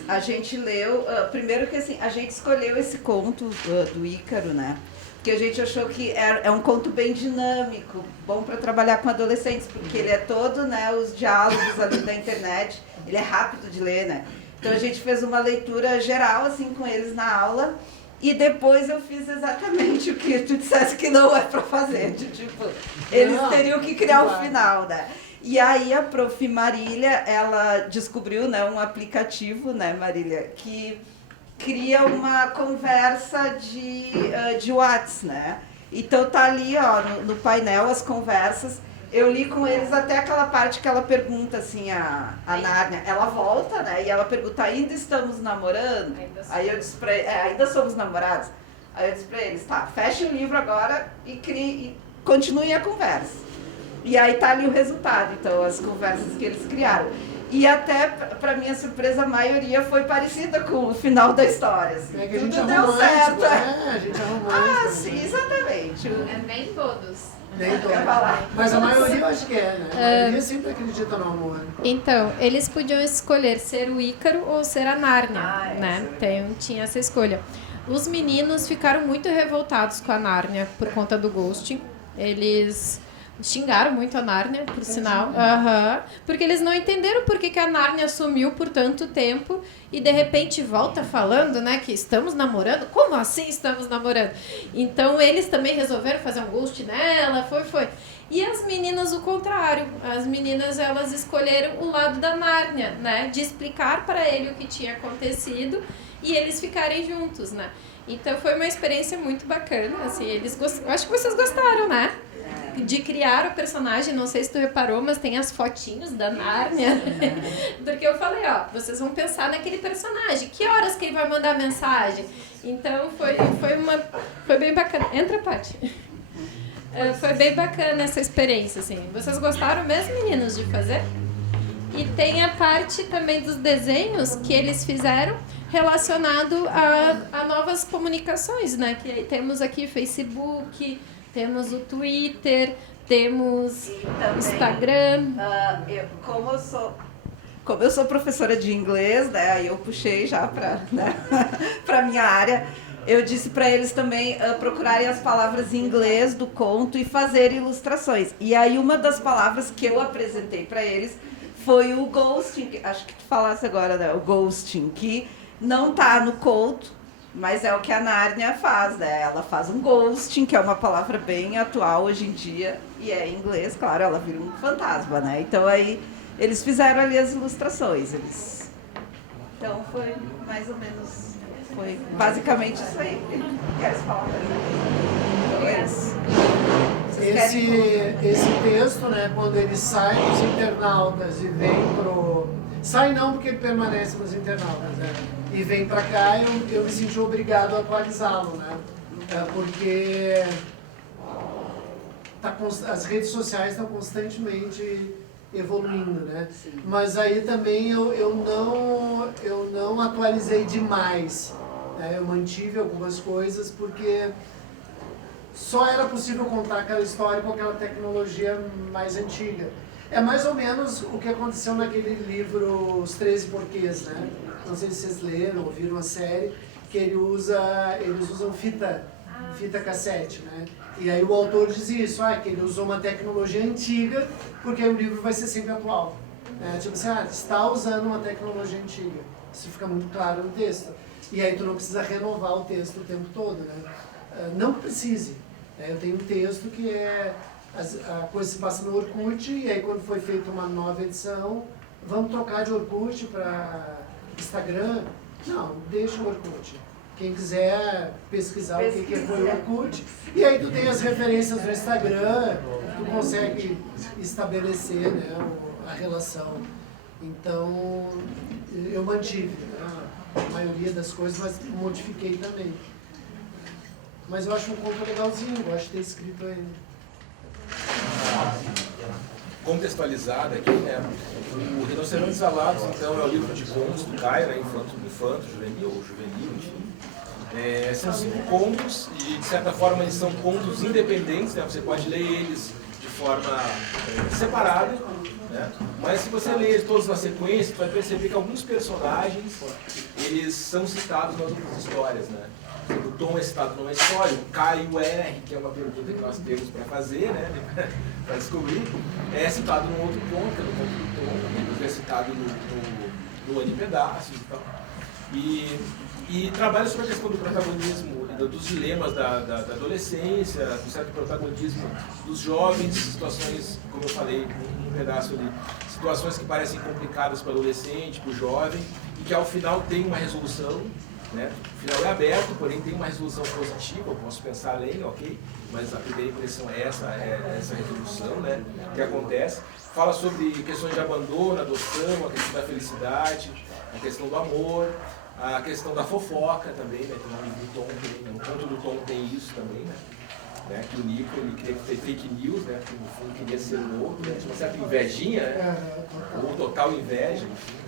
a gente leu... primeiro que, assim, a gente escolheu esse conto do Ícaro, né? Que a gente achou que é um conto bem dinâmico, bom para trabalhar com adolescentes, porque ele é todo, né, os diálogos ali da internet, ele é rápido de ler, né? Então a gente fez uma leitura geral, assim, com eles na aula, e depois eu fiz exatamente o que tu dissesse que não é para fazer, tipo, eles teriam que criar o final, né? E aí a prof. Marília, ela descobriu, né, um aplicativo, né, Marília, que cria uma conversa de WhatsApp, né? Então tá ali, ó, no painel as conversas. Eu li com eles até aquela parte que ela pergunta assim, a Nárnia, ela volta, né? E ela pergunta, ainda estamos namorando? Aí eu disse pra eles, ainda somos namorados? Aí eu disse pra eles, tá, feche o livro agora e continue a conversa. E aí tá ali o resultado, então, as conversas que eles criaram. E até, para minha surpresa, a maioria foi parecida com o final da história. Assim. É que a gente tudo deu certo. A gente arrumou. Sim, exatamente. Nem todos. Nem todos. Mas a maioria eu acho que é, né? A maioria sempre acredita no amor. Então, eles podiam escolher ser o Ícaro ou ser a Nárnia, né? Tinha essa escolha. Os meninos ficaram muito revoltados com a Nárnia por conta do ghosting. Eles xingaram muito a Nárnia, por sinal. Porque eles não entenderam por que a Nárnia sumiu por tanto tempo e de repente volta falando, né, que estamos namorando. Como assim estamos namorando? Então eles também resolveram fazer um ghost nela, foi. E as meninas o contrário. As meninas, elas escolheram o lado da Nárnia, né, de explicar para ele o que tinha acontecido e eles ficarem juntos, né. Então foi uma experiência muito bacana, assim, eu acho que vocês gostaram, né? De criar o personagem, não sei se tu reparou, mas tem as fotinhos da Nárnia. Porque eu falei, ó, vocês vão pensar naquele personagem. Que horas que ele vai mandar mensagem? Então foi bem bacana. Entra, Paty. Foi bem bacana essa experiência, assim. Vocês gostaram mesmo, meninos, de fazer? E tem a parte também dos desenhos que eles fizeram relacionado a novas comunicações, né? Que temos aqui Facebook, temos o Twitter, temos o Instagram. Como eu sou professora de inglês, né? Aí eu puxei já para minha área. Eu disse para eles também procurarem as palavras em inglês do conto e fazer ilustrações. E aí uma das palavras que eu apresentei para eles foi o ghosting, acho que tu falasse agora, né? O ghosting, que não tá no conto, mas é o que a Nárnia faz, né? Ela faz um ghosting, que é uma palavra bem atual hoje em dia, e é em inglês, claro, ela vira um fantasma, né? Então aí eles fizeram ali as ilustrações. Então foi mais ou menos, foi basicamente isso aí. Queres falar? Então é isso. Esse texto, né, quando ele sai dos internautas e vem pro... Sai não, porque ele permanece nos internautas, né? E vem pra cá, eu me senti obrigado a atualizá-lo, né? Porque as redes sociais estão constantemente evoluindo, né? Mas aí também eu não atualizei demais, né? Eu mantive algumas coisas porque só era possível contar aquela história com aquela tecnologia mais antiga. É mais ou menos o que aconteceu naquele livro Os 13 Porquês, né? Não sei se vocês leram ou viram a série, que eles usam fita cassete, né? E aí o autor diz isso, que ele usou uma tecnologia antiga, porque aí o livro vai ser sempre atual. Tipo assim, está usando uma tecnologia antiga. Isso fica muito claro no texto. E aí tu não precisa renovar o texto o tempo todo, né? Não que precise. Eu tenho um texto que a coisa se passa no Orkut, e aí quando foi feita uma nova edição, vamos trocar de Orkut para Instagram? Não, deixa o Orkut. Quem quiser pesquisar o que foi o Orkut, e aí tu tem as referências do Instagram, tu consegue estabelecer, né, a relação. Então, eu mantive, né, a maioria das coisas, mas modifiquei também. Mas eu acho um conto legalzinho, eu gosto de ter escrito ainda. Contextualizada aqui, né? O Rinocerontes Alados, então, é o livro de contos do Caio, né? Infanto, juvenil, enfim. São 5 contos e, de certa forma, eles são contos independentes, né? Você pode ler eles de forma separada, né? Mas se você ler todos na sequência, você vai perceber que alguns personagens, eles são citados nas outras histórias, né? O Tom é citado numa história, o Caio R, que é uma pergunta que nós temos para fazer, né, para descobrir, é citado num outro conto, que é no conto do Tom, que é citado no Ana em Pedaços e tal. E trabalha sobre a questão do protagonismo, dos dilemas da adolescência, do certo protagonismo dos jovens, situações, como eu falei num pedaço ali, situações que parecem complicadas para o adolescente, para o jovem, e que ao final tem uma resolução. Né? O final é aberto, porém tem uma resolução positiva, eu posso pensar além, ok? Mas a primeira impressão é essa resolução, né? Que acontece. Fala sobre questões de abandono, adoção, a questão da felicidade, a questão do amor, a questão da fofoca também, né? Tem um livro do Tom, no conto do Tom tem isso também, né? Que o Nico, ele queria ter fake news, né? Que no fundo queria ser louco, né? Tinha uma certa invejinha, né? Ou total inveja, enfim, né?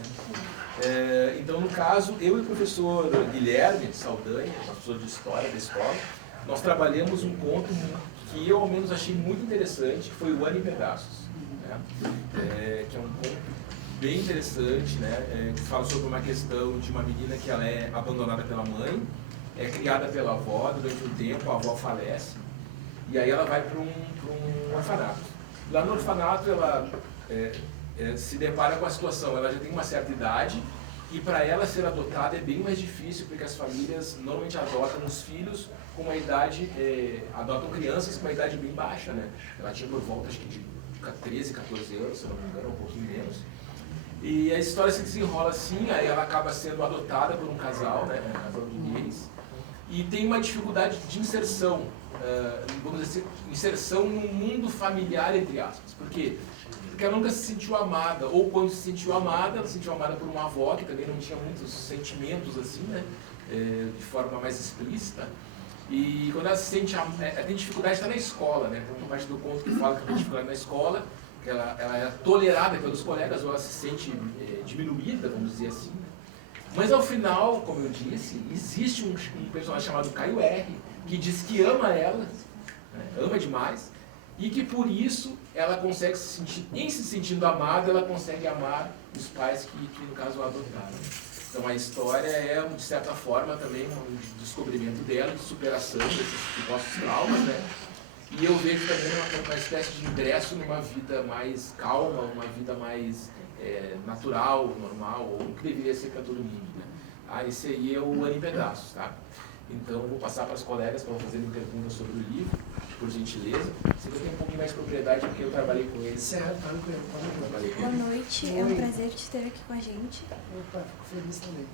Então, no caso, eu e o professor Guilherme Saldanha, professor de História da escola, nós trabalhamos um conto que eu, ao menos, achei muito interessante, que foi o Ana em Pedaços, né? Que é um conto bem interessante, né? Que fala sobre uma questão de uma menina que ela é abandonada pela mãe, é criada pela avó durante um tempo, a avó falece, e aí ela vai para um orfanato. Lá no orfanato, ela se depara com a situação, ela já tem uma certa idade, e para ela ser adotada é bem mais difícil, porque as famílias normalmente adotam os filhos com uma idade, adotam crianças com uma idade bem baixa, né? Ela tinha por volta, acho que de 13, 14 anos, se não me engano, um pouquinho menos. E a história se desenrola assim, aí ela acaba sendo adotada por um casal, né? Um casal de gays, e tem uma dificuldade de inserção, vamos dizer, inserção no mundo familiar, entre aspas. Por quê? Porque ela nunca se sentiu amada, ou quando se sentiu amada, ela se sentiu amada por uma avó, que também não tinha muitos sentimentos assim, né? De forma mais explícita. E quando ela se sente, ela tem dificuldade de estar na escola, né? Tem uma parte do conto que fala que tem dificuldade na escola, que ela é tolerada pelos colegas, ou ela se sente diminuída, vamos dizer assim. Mas ao final, como eu disse, existe um personagem chamado Caio R, que diz que ama ela, né? Ama demais, e que por isso ela consegue se sentir, em se sentindo amada, ela consegue amar os pais que no caso a adotaram. Então a história é, de certa forma, também um descobrimento dela, de superação desses supostos traumas, né? E eu vejo também uma espécie de ingresso numa vida mais calma, uma vida mais natural, normal, ou o que deveria ser para todo mundo, né? Esse aí é o Ana em Pedaços, tá? Então eu vou passar para as colegas para fazerem perguntas sobre o livro, por gentileza. Sei que eu tenho um pouquinho mais de propriedade porque eu trabalhei com eles. Certo, tranquilo. Boa noite, é um prazer te ter aqui com a gente. Opa, fico feliz também.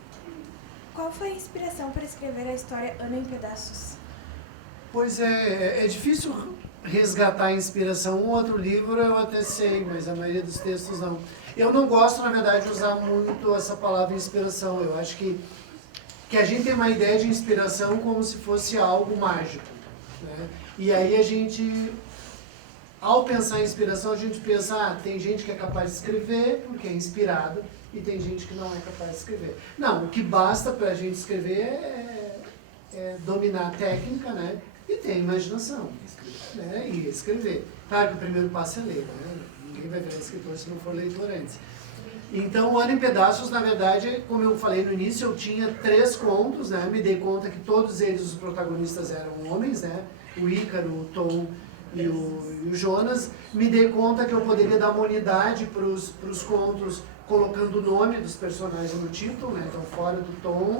Qual foi a inspiração para escrever a história Ana em Pedaços? Pois é difícil resgatar a inspiração. Um outro livro eu até sei, mas a maioria dos textos não. Eu não gosto, na verdade, de usar muito essa palavra inspiração. Eu acho que a gente tem uma ideia de inspiração como se fosse algo mágico, né? E aí a gente, ao pensar em inspiração, a gente pensa, tem gente que é capaz de escrever porque é inspirado, e tem gente que não é capaz de escrever. Não, o que basta para a gente escrever é dominar a técnica, né? E ter a imaginação, né? E escrever. Claro que o primeiro passo é ler, né? Ninguém vai virar escritor se não for leitor antes. Então, o Ana em Pedaços, na verdade, como eu falei no início, eu tinha 3 contos, né? Me dei conta que todos eles, os protagonistas, eram homens, né? O Ícaro, o Tom e o Jonas, me dei conta que eu poderia dar uma unidade para os contos colocando o nome dos personagens no título, né? Então, Fora do Tom,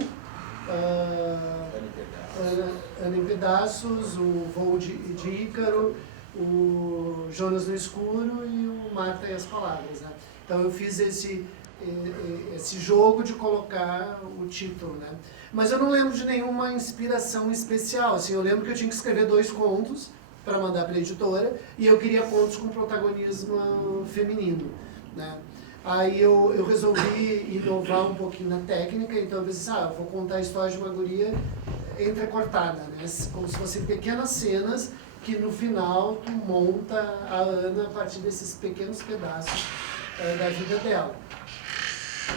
Ana em Pedaços, o Voo de Ícaro, o Jonas no Escuro e o Marta e as Palavras, né? Então eu fiz esse jogo de colocar o título, né? Mas eu não lembro de nenhuma inspiração especial, assim, eu lembro que eu tinha que escrever 2 contos para mandar para a editora e eu queria contos com protagonismo feminino, né? Aí eu resolvi inovar um pouquinho na técnica, então eu pensei, eu vou contar a história de uma guria entrecortada, né? Como se fossem pequenas cenas que no final tu monta a Ana a partir desses pequenos pedaços da vida dela.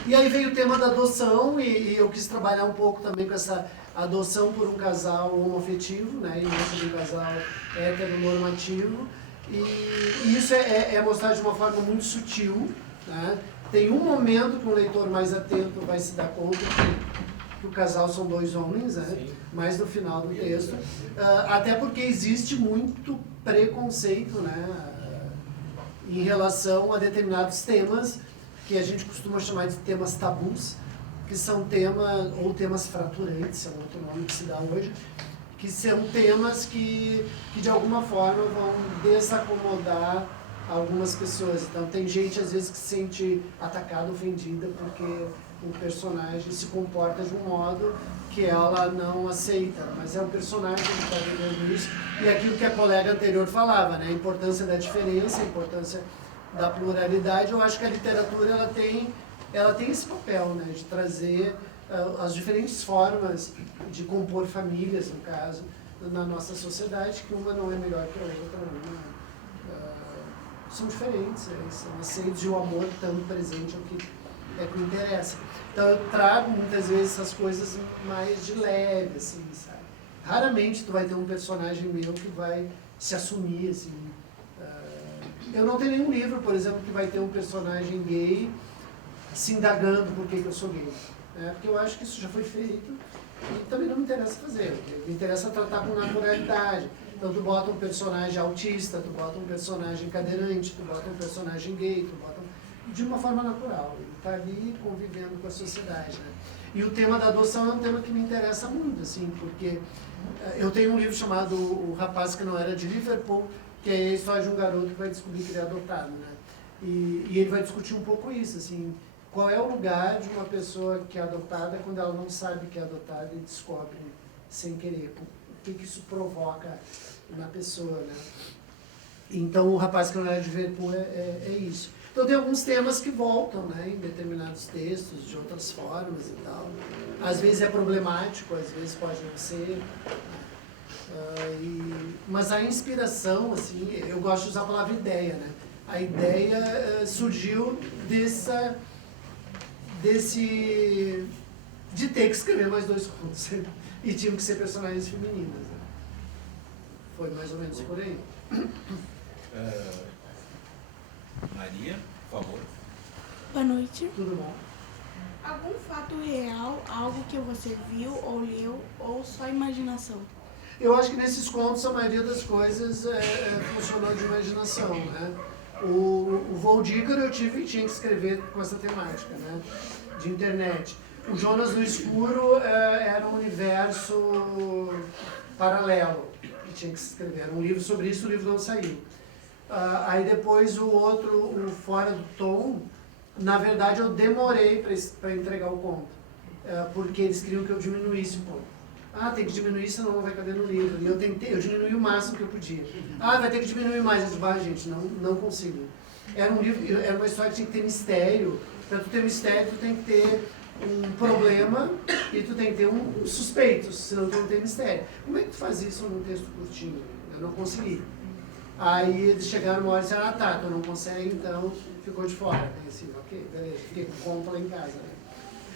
E aí veio o tema da adoção e eu quis trabalhar um pouco também com essa adoção por um casal homoafetivo, né, e não por um casal heteronormativo. E isso é mostrado de uma forma muito sutil, né? Tem um momento que um leitor mais atento vai se dar conta que o casal são 2 homens, né? Mais no final do texto, até porque existe muito preconceito, né, em relação a determinados temas que a gente costuma chamar de temas tabus, que são temas, ou temas fraturantes, é um outro nome que se dá hoje, que são temas que de alguma forma vão desacomodar algumas pessoas. Então tem gente às vezes que se sente atacada, ofendida, porque o personagem se comporta de um modo que ela não aceita, mas é o personagem que está vivendo isso. E aquilo que a colega anterior falava, né? A importância da diferença, a importância da pluralidade. Eu acho que a literatura ela tem esse papel, né? De trazer as diferentes formas de compor famílias, no caso, na nossa sociedade, que uma não é melhor que a outra, são diferentes, são aceitos e o amor estando presente é o que interessa. Então eu trago muitas vezes essas coisas mais de leve, assim, sabe? Raramente tu vai ter um personagem meu que vai se assumir, assim. Eu não tenho nenhum livro, por exemplo, que vai ter um personagem gay se indagando por que eu sou gay. Né? Porque eu acho que isso já foi feito e também não me interessa fazer. Me interessa tratar com naturalidade. Então tu bota um personagem autista, tu bota um personagem cadeirante, tu bota um personagem gay, tu bota de uma forma natural. Ele está ali convivendo com a sociedade, né? E o tema da adoção é um tema que me interessa muito, assim, porque eu tenho um livro chamado O Rapaz que Não Era de Liverpool, que é a história de um garoto que vai descobrir que ele é adotado, né? E ele vai discutir um pouco isso, assim, qual é o lugar de uma pessoa que é adotada quando ela não sabe que é adotada e descobre sem querer, o que isso provoca na pessoa, né? Então, O Rapaz que Não Era de Liverpool é isso. Então tem alguns temas que voltam, né, em determinados textos, de outras formas e tal. Às vezes é problemático, às vezes pode não ser. Mas a inspiração, assim, eu gosto de usar a palavra ideia, né? A ideia surgiu de ter que escrever mais 2 contos. E tinham que ser personagens femininas, né? Foi mais ou menos por aí. Maria, por favor. Boa noite. Tudo bom? Algum fato real, algo que você viu ou leu, ou só imaginação? Eu acho que nesses contos a maioria das coisas funcionou de imaginação, né? O Voo de Ícaro eu tinha que escrever com essa temática, né? De internet. O Jonas no Escuro era um universo paralelo que tinha que se escrever. Era um livro sobre isso, o livro não saiu. Aí depois o outro, o Fora do Tom, na verdade eu demorei para entregar o conto, porque eles queriam que eu diminuísse um pouco. Tem que diminuir, senão não vai caber no livro. E eu diminui o máximo que eu podia. Vai ter que diminuir mais. Eu disse, gente, não consigo. Era um livro, era uma história que tinha que ter mistério. Para tu ter mistério, tu tem que ter um problema e tu tem que ter suspeitos, senão tu não tem mistério. Como é que tu faz isso num texto curtinho? Eu não consegui. Aí eles chegaram uma hora e disseram, tu não consegue, então ficou de fora. Aí assim, ok, beleza, fiquei com o conto lá em casa, né?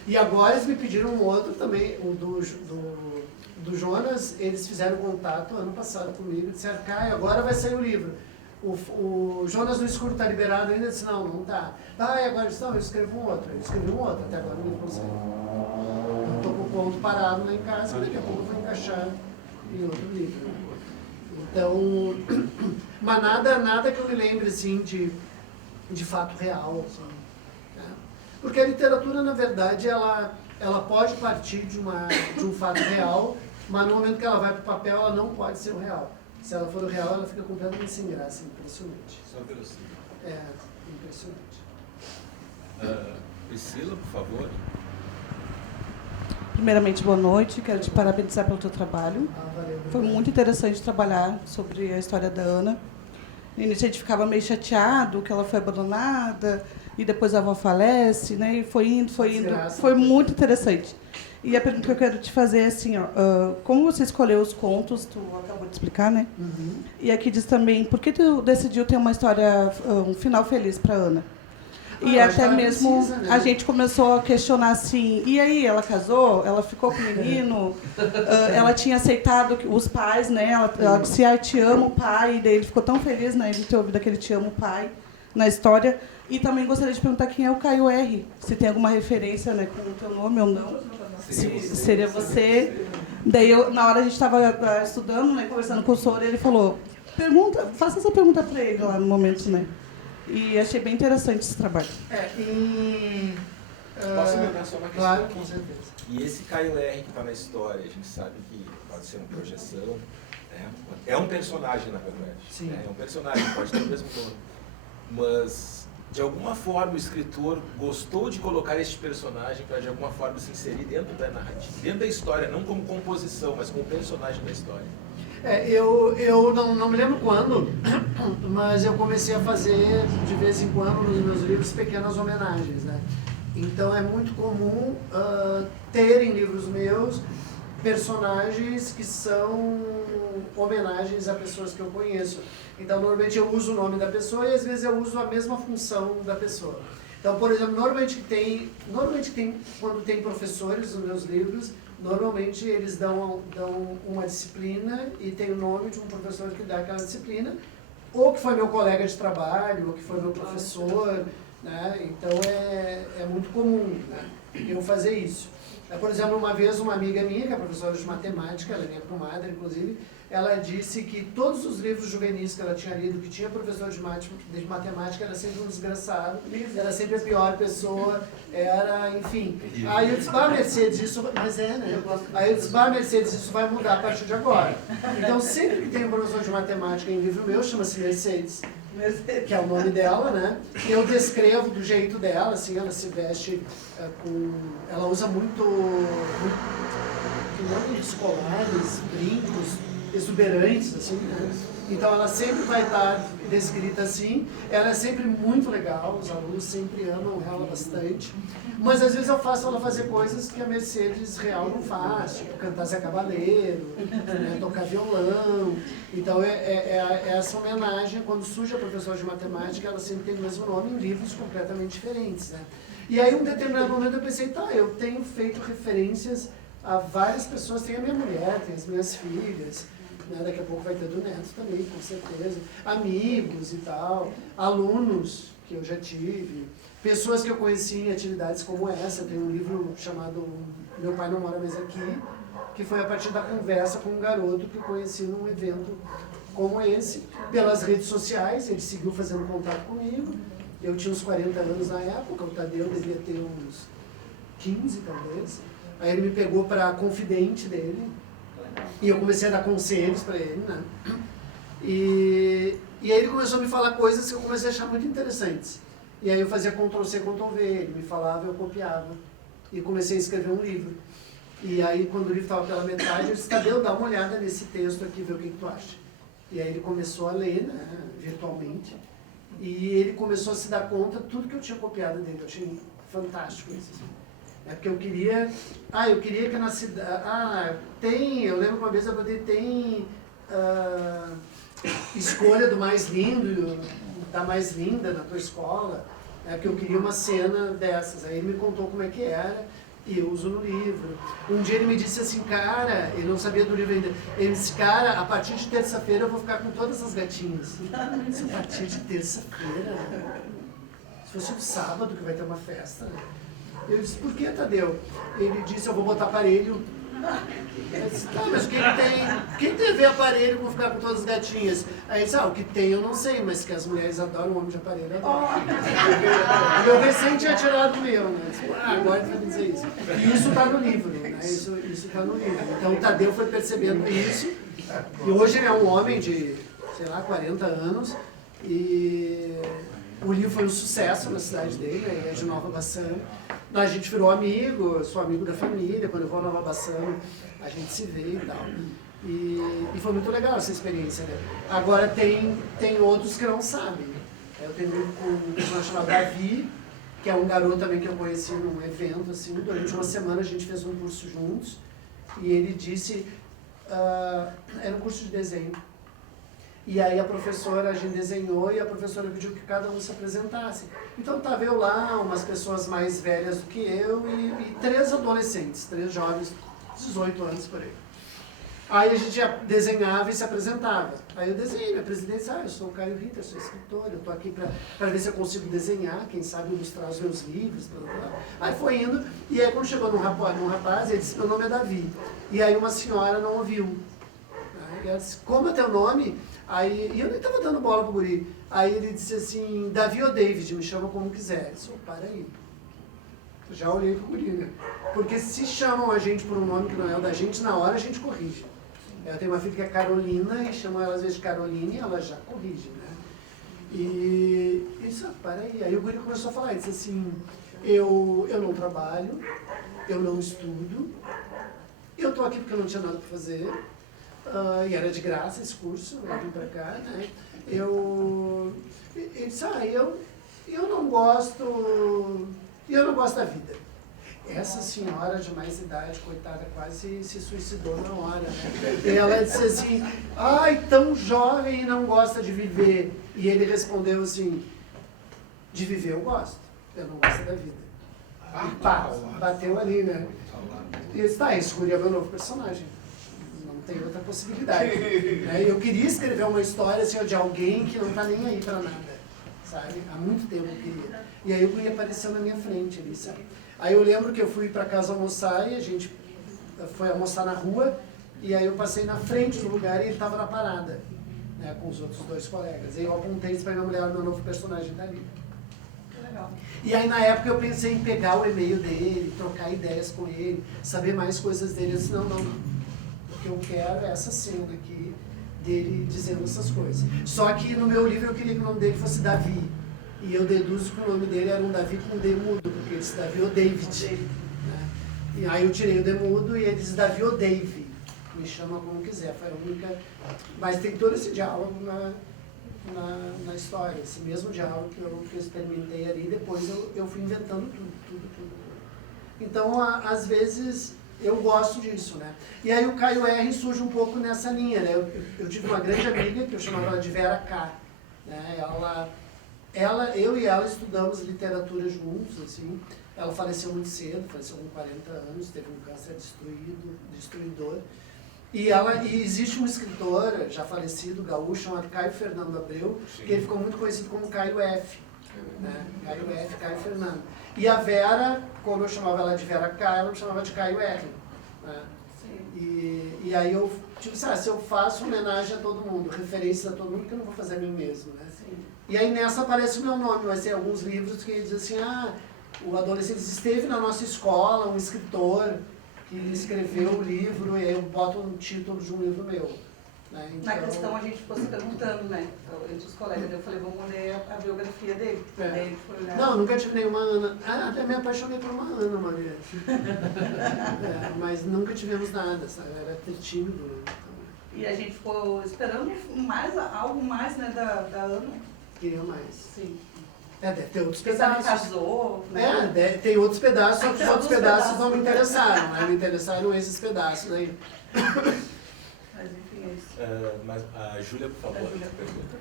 E agora eles me pediram um outro também, o do Jonas, eles fizeram contato ano passado comigo e disseram, Caio, agora vai sair o livro. O Jonas no Escuro está liberado ainda? Eu disse, não está. E agora eu disse, eu escrevo um outro. Eu escrevi um outro, até agora o livro não saiu. Eu estou com o ponto parado lá em casa, daqui a pouco eu vou encaixar em outro livro. Então, Mas nada que eu me lembre, assim, de fato real, assim, né? Porque a literatura, na verdade, ela pode partir de um fato real, mas no momento que ela vai para o papel, ela não pode ser o real. Se ela for o real, ela fica completamente sem graça, impressionante. Só verossímil. É, impressionante. Priscila, por favor. Primeiramente, boa noite. Quero te parabenizar pelo teu trabalho. Valeu. Foi muito interessante trabalhar sobre a história da Ana. No início a gente ficava meio chateado que ela foi abandonada e depois a avó falece, né? E foi indo. Foi muito interessante. E a pergunta que eu quero te fazer é assim, ó, como você escolheu os contos, tu acabou de explicar, né? Uhum. E aqui diz também, por que tu decidiu ter uma história, um final feliz para Ana? E até mesmo precisa, né? a gente começou a questionar assim, e aí, ela casou? Ela ficou com o menino? Ela tinha aceitado os pais, né? Ela disse, te amo, pai. E daí ele ficou tão feliz, né, de ter ouvido aquele te amo, pai, na história. E também gostaria de perguntar quem é o Caio R. Se tem alguma referência, né, com o teu nome ou não. Seria você. Daí, na hora a gente estava estudando, né, conversando com o Soro, ele falou, faça essa pergunta para ele lá no momento, né? E achei bem interessante esse trabalho. Posso lembrar só uma questão? Claro, com certeza. E esse Caio R que está na história, a gente sabe que pode ser uma projeção, né? É um personagem, na verdade. Sim. Né? É um personagem, pode ter o mesmo nome. Mas, de alguma forma, o escritor gostou de colocar este personagem para, de alguma forma, se inserir dentro da narrativa, dentro da história, não como composição, mas como personagem da história. Eu não me lembro quando, mas eu comecei a fazer, de vez em quando, nos meus livros, pequenas homenagens, né? Então, é muito comum ter em livros meus personagens que são homenagens a pessoas que eu conheço. Então, normalmente eu uso o nome da pessoa e, às vezes, eu uso a mesma função da pessoa. Então, por exemplo, normalmente quando tem professores nos meus livros, normalmente eles dão uma disciplina e tem o nome de um professor que dá aquela disciplina, ou que foi meu colega de trabalho, ou que foi meu professor, né? Então é muito comum, né, eu fazer isso. Por exemplo, uma vez uma amiga minha, que é professora de matemática, ela é minha comadre, inclusive, ela disse que todos os livros juvenis que ela tinha lido, que tinha professor de matemática, era sempre um desgraçado, era sempre a pior pessoa, enfim. Aí eu disse, Mercedes, isso... Mas né? Aí eu disse, Mercedes, isso vai mudar a partir de agora. Então, sempre que tem um professor de matemática em livro meu, chama-se Mercedes, que é o nome dela, né? Eu descrevo do jeito dela, assim, ela se veste ela usa muito escolares, brincos, exuberantes, assim, né? Então ela sempre vai estar descrita assim, ela é sempre muito legal, os alunos sempre amam ela bastante, mas às vezes eu faço ela fazer coisas que a Mercedes real não faz, tipo cantar Zé Cabaleiro, né, tocar violão. Então essa homenagem, quando surge a professora de matemática, ela sempre tem o mesmo nome em livros completamente diferentes, né? E aí, em um determinado momento, eu pensei, eu tenho feito referências a várias pessoas, tem a minha mulher, tem as minhas filhas, né? Daqui a pouco vai ter do neto também, com certeza, amigos e tal, alunos que eu já tive, pessoas que eu conheci em atividades como essa. Tem um livro chamado Meu Pai Não Mora Mais Aqui, que foi a partir da conversa com um garoto que eu conheci num evento como esse, pelas redes sociais. Ele seguiu fazendo contato comigo. Eu tinha uns 40 anos na época, o Tadeu devia ter uns 15, talvez. Aí ele me pegou para confidente dele, e eu comecei a dar conselhos para ele, né? E aí ele começou a me falar coisas que eu comecei a achar muito interessantes. E aí eu fazia Ctrl-C, Ctrl-V, ele me falava, eu copiava. E comecei a escrever um livro. E aí, quando o livro estava pela metade, eu disse, Tadeu, dá uma olhada nesse texto aqui, vê o que tu acha. E aí ele começou a ler, né, virtualmente. E ele começou a se dar conta de tudo que eu tinha copiado dele. Eu achei fantástico isso. É porque eu queria que na cidade... eu lembro que uma vez eu botei, escolha do mais lindo, da mais linda na tua escola. É porque eu queria uma cena dessas. Aí ele me contou como é que era, e eu uso no livro. Um dia ele me disse assim, cara, ele não sabia do livro ainda, ele disse, cara, a partir de terça-feira eu vou ficar com todas as gatinhas. A partir de terça-feira? Se fosse um sábado que vai ter uma festa, né? Eu disse, por que, Tadeu? Ele disse, eu vou botar aparelho Eu disse, tá, mas o que tem? Quem tem a ver aparelho com ficar com todas as gatinhas? Aí ele disse, o que tem eu não sei, mas que as mulheres adoram o homem de aparelho, adoram. O meu recém tinha tirado o meu, né? Disse, agora tu vai me dizer isso. E isso está no livro, né? Isso está no livro. Então o Tadeu foi percebendo isso, e hoje ele é um homem de, sei lá, 40 anos, e o livro foi um sucesso na cidade dele, ele é de Nova Bassano. A gente virou amigo, sou amigo da família, quando eu vou a Nova Bassano, a gente se vê e tal. E foi muito legal essa experiência, né? Agora tem outros que não sabem. Eu tenho um livro com um personagem chamado Davi, que é um garoto também que eu conheci num evento, assim, durante uma semana a gente fez um curso juntos, e ele disse, era um curso de desenho. E aí a gente desenhou e a professora pediu que cada um se apresentasse. Então estava eu lá, umas pessoas mais velhas do que eu e 3 adolescentes, 3 jovens, 18 anos por aí. Aí a gente desenhava e se apresentava. Aí eu desenhei, minha presidência, eu sou o Caio Ritter, sou escritor, eu estou aqui para ver se eu consigo desenhar, quem sabe ilustrar os meus livros. Blá, blá, blá. Aí foi indo, e aí quando chegou num rapaz, ele disse, meu nome é Davi. E aí uma senhora não ouviu. Aí ela disse, como é teu nome? Aí, e eu nem estava dando bola pro guri. Aí ele disse assim, Davi ou David, me chama como quiser. Eu disse, para aí. Eu já olhei pro guri, né? Porque se chamam a gente por um nome que não é o da gente, na hora a gente corrige. Eu tenho uma filha que é Carolina, e chamam ela às vezes de Caroline, e ela já corrige, né? E isso, para aí. Aí o guri começou a falar, ele disse assim, eu não trabalho, eu não estudo, eu tô aqui porque eu não tinha nada para fazer, e era de graça esse curso, eu vim para cá, né? Ele disse, eu não gosto da vida. Essa senhora de mais idade, coitada, quase se suicidou na hora, né? E ela disse assim, tão jovem e não gosta de viver. E ele respondeu assim, de viver eu gosto, eu não gosto da vida. E pá, bateu ali, né? E ele disse, esse guri é meu novo personagem. Não tem outra possibilidade. Né? Eu queria escrever uma história assim, de alguém que não tá nem aí pra nada, sabe? Há muito tempo eu queria. E aí o guri apareceu na minha frente ali, sabe? Aí eu lembro que eu fui para casa almoçar e a gente foi almoçar na rua, e aí eu passei na frente do lugar e ele estava na parada, né, com os outros 2 colegas. E eu apontei isso para minha mulher, meu novo personagem tá ali. Legal. E aí na época eu pensei em pegar o e-mail dele, trocar ideias com ele, saber mais coisas dele. Eu disse, não. O que eu quero é essa cena aqui dele dizendo essas coisas. Só que no meu livro eu queria que o nome dele fosse Davi. E eu deduzo que o nome dele era um Davi com D mudo, porque ele disse Davi ou David. Né? E aí eu tirei o D mudo e ele disse Davi ou Dave. Me chama como quiser, foi a única. Mas tem todo esse diálogo na história, esse mesmo diálogo que eu experimentei ali, depois eu fui inventando tudo. Então, às vezes, eu gosto disso, né? E aí o Caio R surge um pouco nessa linha, né? Eu tive uma grande amiga, que eu chamava ela de Vera K. Né? Eu e ela estudamos literatura juntos, assim. Ela faleceu muito cedo, faleceu com 40 anos, teve um câncer destruidor. E existe um escritor, já falecido, gaúcho, chamado Caio Fernando Abreu, que ele ficou muito conhecido como Caio F. Né? Caio F, Caio Fernando. E a Vera, como eu chamava ela de Vera K, ela me chamava de Caio R. Né? E aí eu, se eu faço homenagem a todo mundo, referências a todo mundo, que eu não vou fazer a mim mesmo, né? E aí nessa aparece o meu nome, mas tem alguns livros que dizem assim, o adolescente esteve na nossa escola, um escritor que escreveu o livro, e aí eu boto um título de um livro meu. Né? Então, na questão a gente ficou se perguntando, né, entre os colegas, eu falei, vamos ler a biografia dele. Daí ele foi olhar. Não, nunca tive nenhuma Ana. Até me apaixonei por uma Ana, Maria. Mas nunca tivemos nada, sabe? Era tímido. Né? E a gente ficou esperando algo mais, né, da Ana. Queria mais. Sim. Deve ter outros Porque pedaços. casou, né? Tem outros pedaços, só que os outros pedaços não me interessaram, né? Me interessaram esses pedaços aí. Mas enfim, é isso. Mas a Júlia, por favor, pergunta.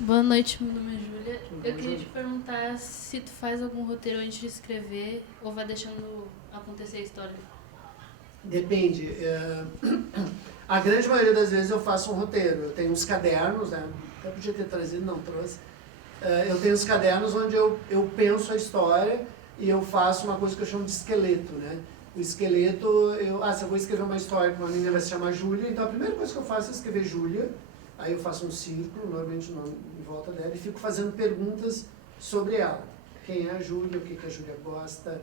Boa noite, meu nome é Júlia. Eu queria te perguntar se tu faz algum roteiro antes de escrever ou vai deixando acontecer a história. Depende. A grande maioria das vezes eu faço um roteiro. Eu tenho uns cadernos, né? Até podia ter trazido, não trouxe. Eu tenho uns cadernos onde eu penso a história e eu faço uma coisa que eu chamo de esqueleto, né? O esqueleto, se eu vou escrever uma história que uma menina vai se chamar Júlia, então a primeira coisa que eu faço é escrever Júlia, aí eu faço um círculo, normalmente em volta dela, e fico fazendo perguntas sobre ela. Quem é a Júlia, o que a Júlia gosta,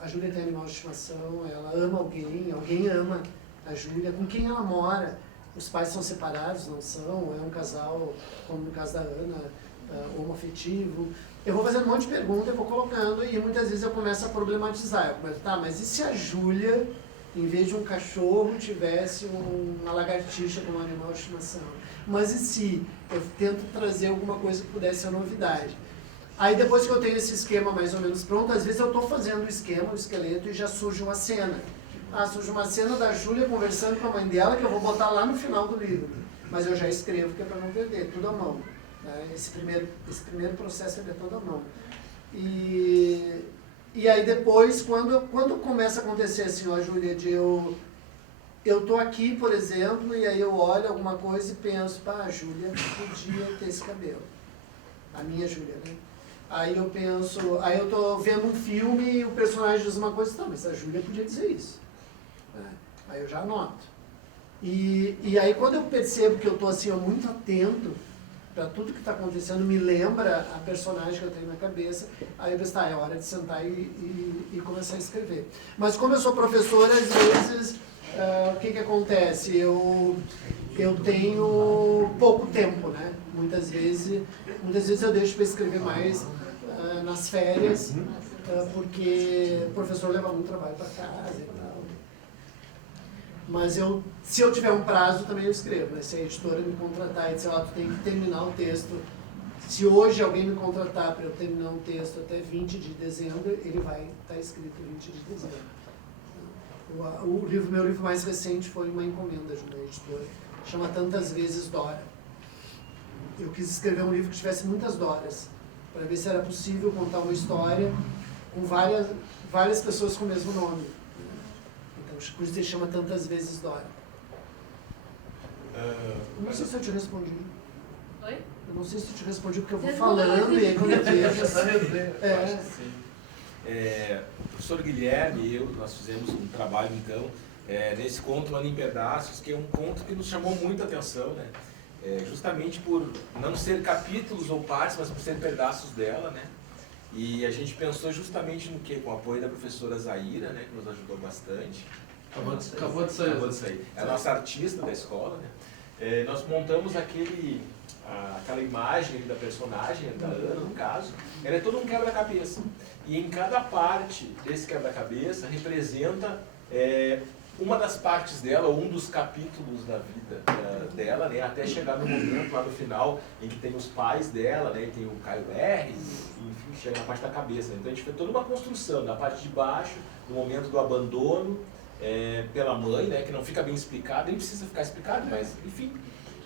a Júlia tem animal de estimação, ela ama alguém ama a Júlia, com quem ela mora, os pais são separados, não são, é um casal, como no caso da Ana, homoafetivo. Eu vou fazendo um monte de perguntas, eu vou colocando e muitas vezes eu começo a problematizar. Eu começo, mas e se a Júlia, em vez de um cachorro, tivesse uma lagartixa como animal de estimação? Mas e se eu tento trazer alguma coisa que pudesse ser novidade? Aí depois que eu tenho esse esquema mais ou menos pronto, às vezes eu estou fazendo o esquema, o esqueleto, e já surge uma cena. Surge uma cena da Júlia conversando com a mãe dela, que eu vou botar lá no final do livro. Mas eu já escrevo, que é para não perder, tudo à mão. Esse primeiro processo é todo à mão. E aí depois, quando começa a acontecer assim, ó, Júlia, de eu tô aqui, por exemplo, e aí eu olho alguma coisa e penso, a Júlia podia ter esse cabelo. A minha Júlia, né? Aí eu penso, aí eu tô vendo um filme e o personagem diz uma coisa, mas a Júlia podia dizer isso. Aí eu já anoto. E aí quando eu percebo que eu tô assim, ó, muito atento para tudo que está acontecendo, me lembra a personagem que eu tenho na cabeça, aí eu penso, é hora de sentar e começar a escrever. Mas como eu sou professora, às vezes, o que acontece? Eu tenho pouco tempo, né? Muitas vezes eu deixo para escrever mais nas férias, porque o professor leva muito trabalho para casa e tal. Mas se eu tiver um prazo, também eu escrevo, né? Se a editora me contratar e disser, tu tem que terminar o texto, se hoje alguém me contratar para eu terminar um texto até 20 de dezembro, ele vai estar escrito 20 de dezembro. Meu livro mais recente foi uma encomenda de uma editora, chama Tantas Vezes Dora. Eu quis escrever um livro que tivesse muitas Doras, para ver se era possível contar uma história com várias pessoas com o mesmo nome. Por isso ele chama Tantas Vezes Dora. Não sei se eu te respondi. Oi? Eu não sei se eu te respondi porque eu vou falando e aí quando eu vejo... O professor Guilherme e eu, nós fizemos um trabalho então, nesse conto Ana em Pedaços, que é um conto que nos chamou muita atenção, né? Justamente por não ser capítulos ou partes, mas por ser pedaços dela, né? E a gente pensou justamente no que? Com o apoio da professora Zaira, né, que nos ajudou bastante. Acabou de sair. É a nossa artista da escola, né? Nós montamos aquela imagem da personagem, da Ana, no caso. Ela é todo um quebra-cabeça. E em cada parte desse quebra-cabeça representa uma das partes dela, ou um dos capítulos da vida dela, né, até chegar no momento lá no final em que tem os pais dela, né, tem o Caio R, enfim, chega na parte da cabeça. Então a gente fez toda uma construção da parte de baixo, no momento do abandono pela mãe, né, que não fica bem explicado, nem precisa ficar explicado, mas enfim.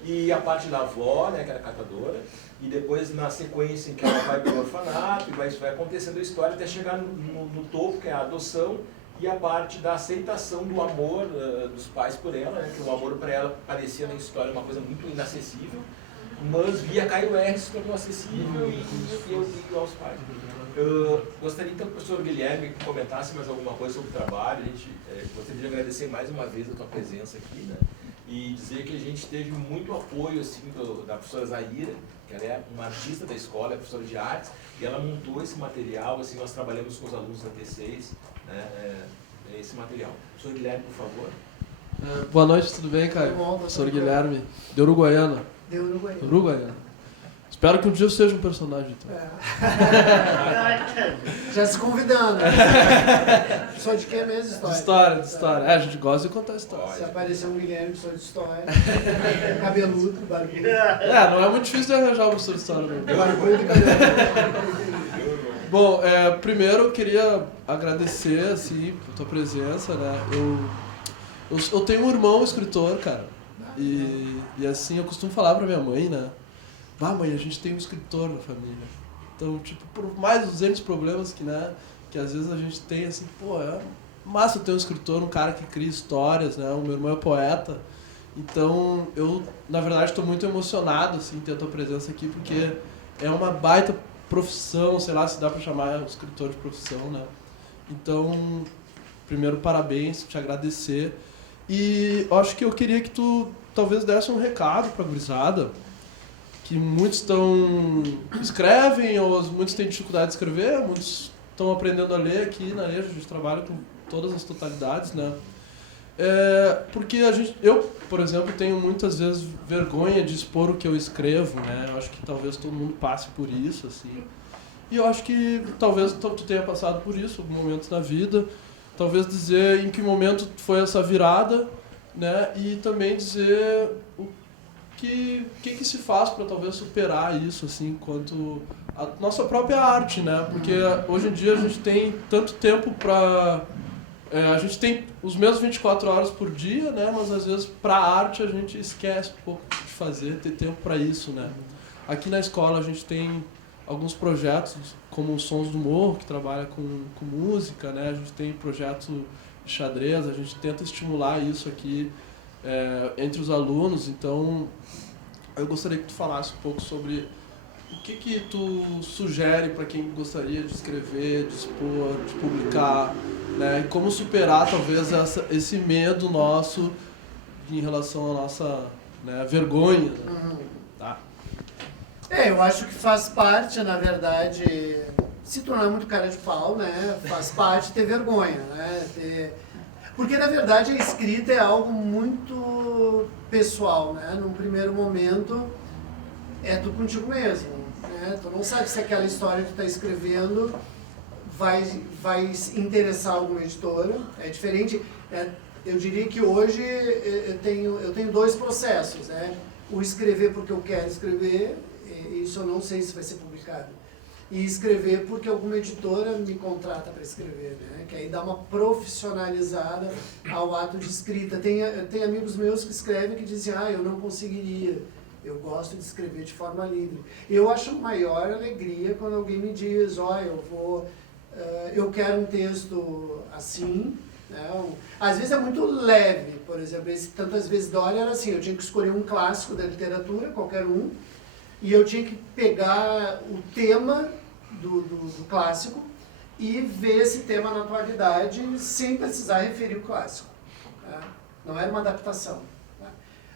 E a parte da avó, né, que era catadora, e depois na sequência em que ela vai para o orfanato, e vai acontecendo a história até chegar no topo, que é a adoção, e a parte da aceitação do amor dos pais por ela, né? Que o amor para ela parecia na história uma coisa muito inacessível, mas via Caio R se tornou acessível e aos pais. Eu gostaria então que o professor Guilherme comentasse mais alguma coisa sobre o trabalho. A gente gostaria de agradecer mais uma vez a tua presença aqui, né? E dizer que a gente teve muito apoio assim, da professora Zaira, que ela é uma artista da escola, é professora de artes, e ela montou esse material, assim, nós trabalhamos com os alunos da T6, esse material. Professor Guilherme, por favor. Boa noite, tudo bem, Caio? Professor Guilherme, de Uruguaiana. De Uruguaiana. Uruguaiana. Espero que um dia eu seja um personagem, então. Já se convidando. Só de que mesmo história? De história. A gente gosta de contar história. Se aparecer um Guilherme, professor de história, cabeludo, barbudo. Não é muito difícil de arranjar um professor de história. Né? Barbudo e cabeludo. Bom, primeiro eu queria agradecer, assim, por tua presença, né? Eu tenho um irmão escritor, cara. E assim, eu costumo falar pra minha mãe, né? Mãe, a gente tem um escritor na família. Então, tipo, por mais 200 problemas que às vezes a gente tem, assim, é massa ter um escritor, um cara que cria histórias, né? O meu irmão é poeta. Então, eu, na verdade, estou muito emocionado, assim, ter a tua presença aqui, porque é uma baita profissão, sei lá se dá para chamar um escritor de profissão, né? Então, primeiro, parabéns, te agradecer. E eu acho que eu queria que tu talvez desse um recado para a gurizada, que muitos escrevem, ou muitos têm dificuldade de escrever, muitos estão aprendendo a ler aqui na EJA, a gente trabalha com todas as totalidades, né? Porque eu, por exemplo, tenho muitas vezes vergonha de expor o que eu escrevo, né? Eu acho que talvez todo mundo passe por isso, assim. E eu acho que talvez tu tenha passado por isso, algum momento na vida. Talvez dizer em que momento foi essa virada, né? E também dizer o que se faz para talvez superar isso, assim, quanto a nossa própria arte, né? Porque hoje em dia a gente tem tanto tempo para... a gente tem os mesmos 24 horas por dia, né? Mas às vezes para a arte a gente esquece um pouco de fazer, ter tempo para isso, né? Aqui na escola a gente tem alguns projetos, como os Sons do Morro, que trabalha com música, né? A gente tem projeto de xadrez, a gente tenta estimular isso aqui entre os alunos. Então, eu gostaria que tu falasse um pouco sobre o que tu sugere para quem gostaria de escrever, de expor, de publicar, né? E como superar, talvez, esse medo nosso em relação à nossa, né, vergonha, né? Tá? Eu acho que faz parte, na verdade, se tornar muito cara de pau, né? Faz parte ter vergonha, né? Porque, na verdade, a escrita é algo muito pessoal, né? Num primeiro momento, é tu contigo mesmo, né? Tu não sabe se aquela história que tu está escrevendo vai interessar alguma editora. É diferente. Eu diria que hoje eu tenho dois processos, né? O escrever porque eu quero escrever, isso eu não sei se vai ser publicado, e escrever porque alguma editora me contrata para escrever, né? Que aí dá uma profissionalizada ao ato de escrita. Tem amigos meus que escrevem que dizem, eu não conseguiria, eu gosto de escrever de forma livre. Eu acho maior alegria quando alguém me diz, eu quero um texto assim, né? Às vezes é muito leve, por exemplo, tantas vezes Dória era assim, eu tinha que escolher um clássico da literatura, qualquer um, e eu tinha que pegar o tema do clássico e ver esse tema na atualidade sem precisar referir o clássico, né? Não era uma adaptação, né?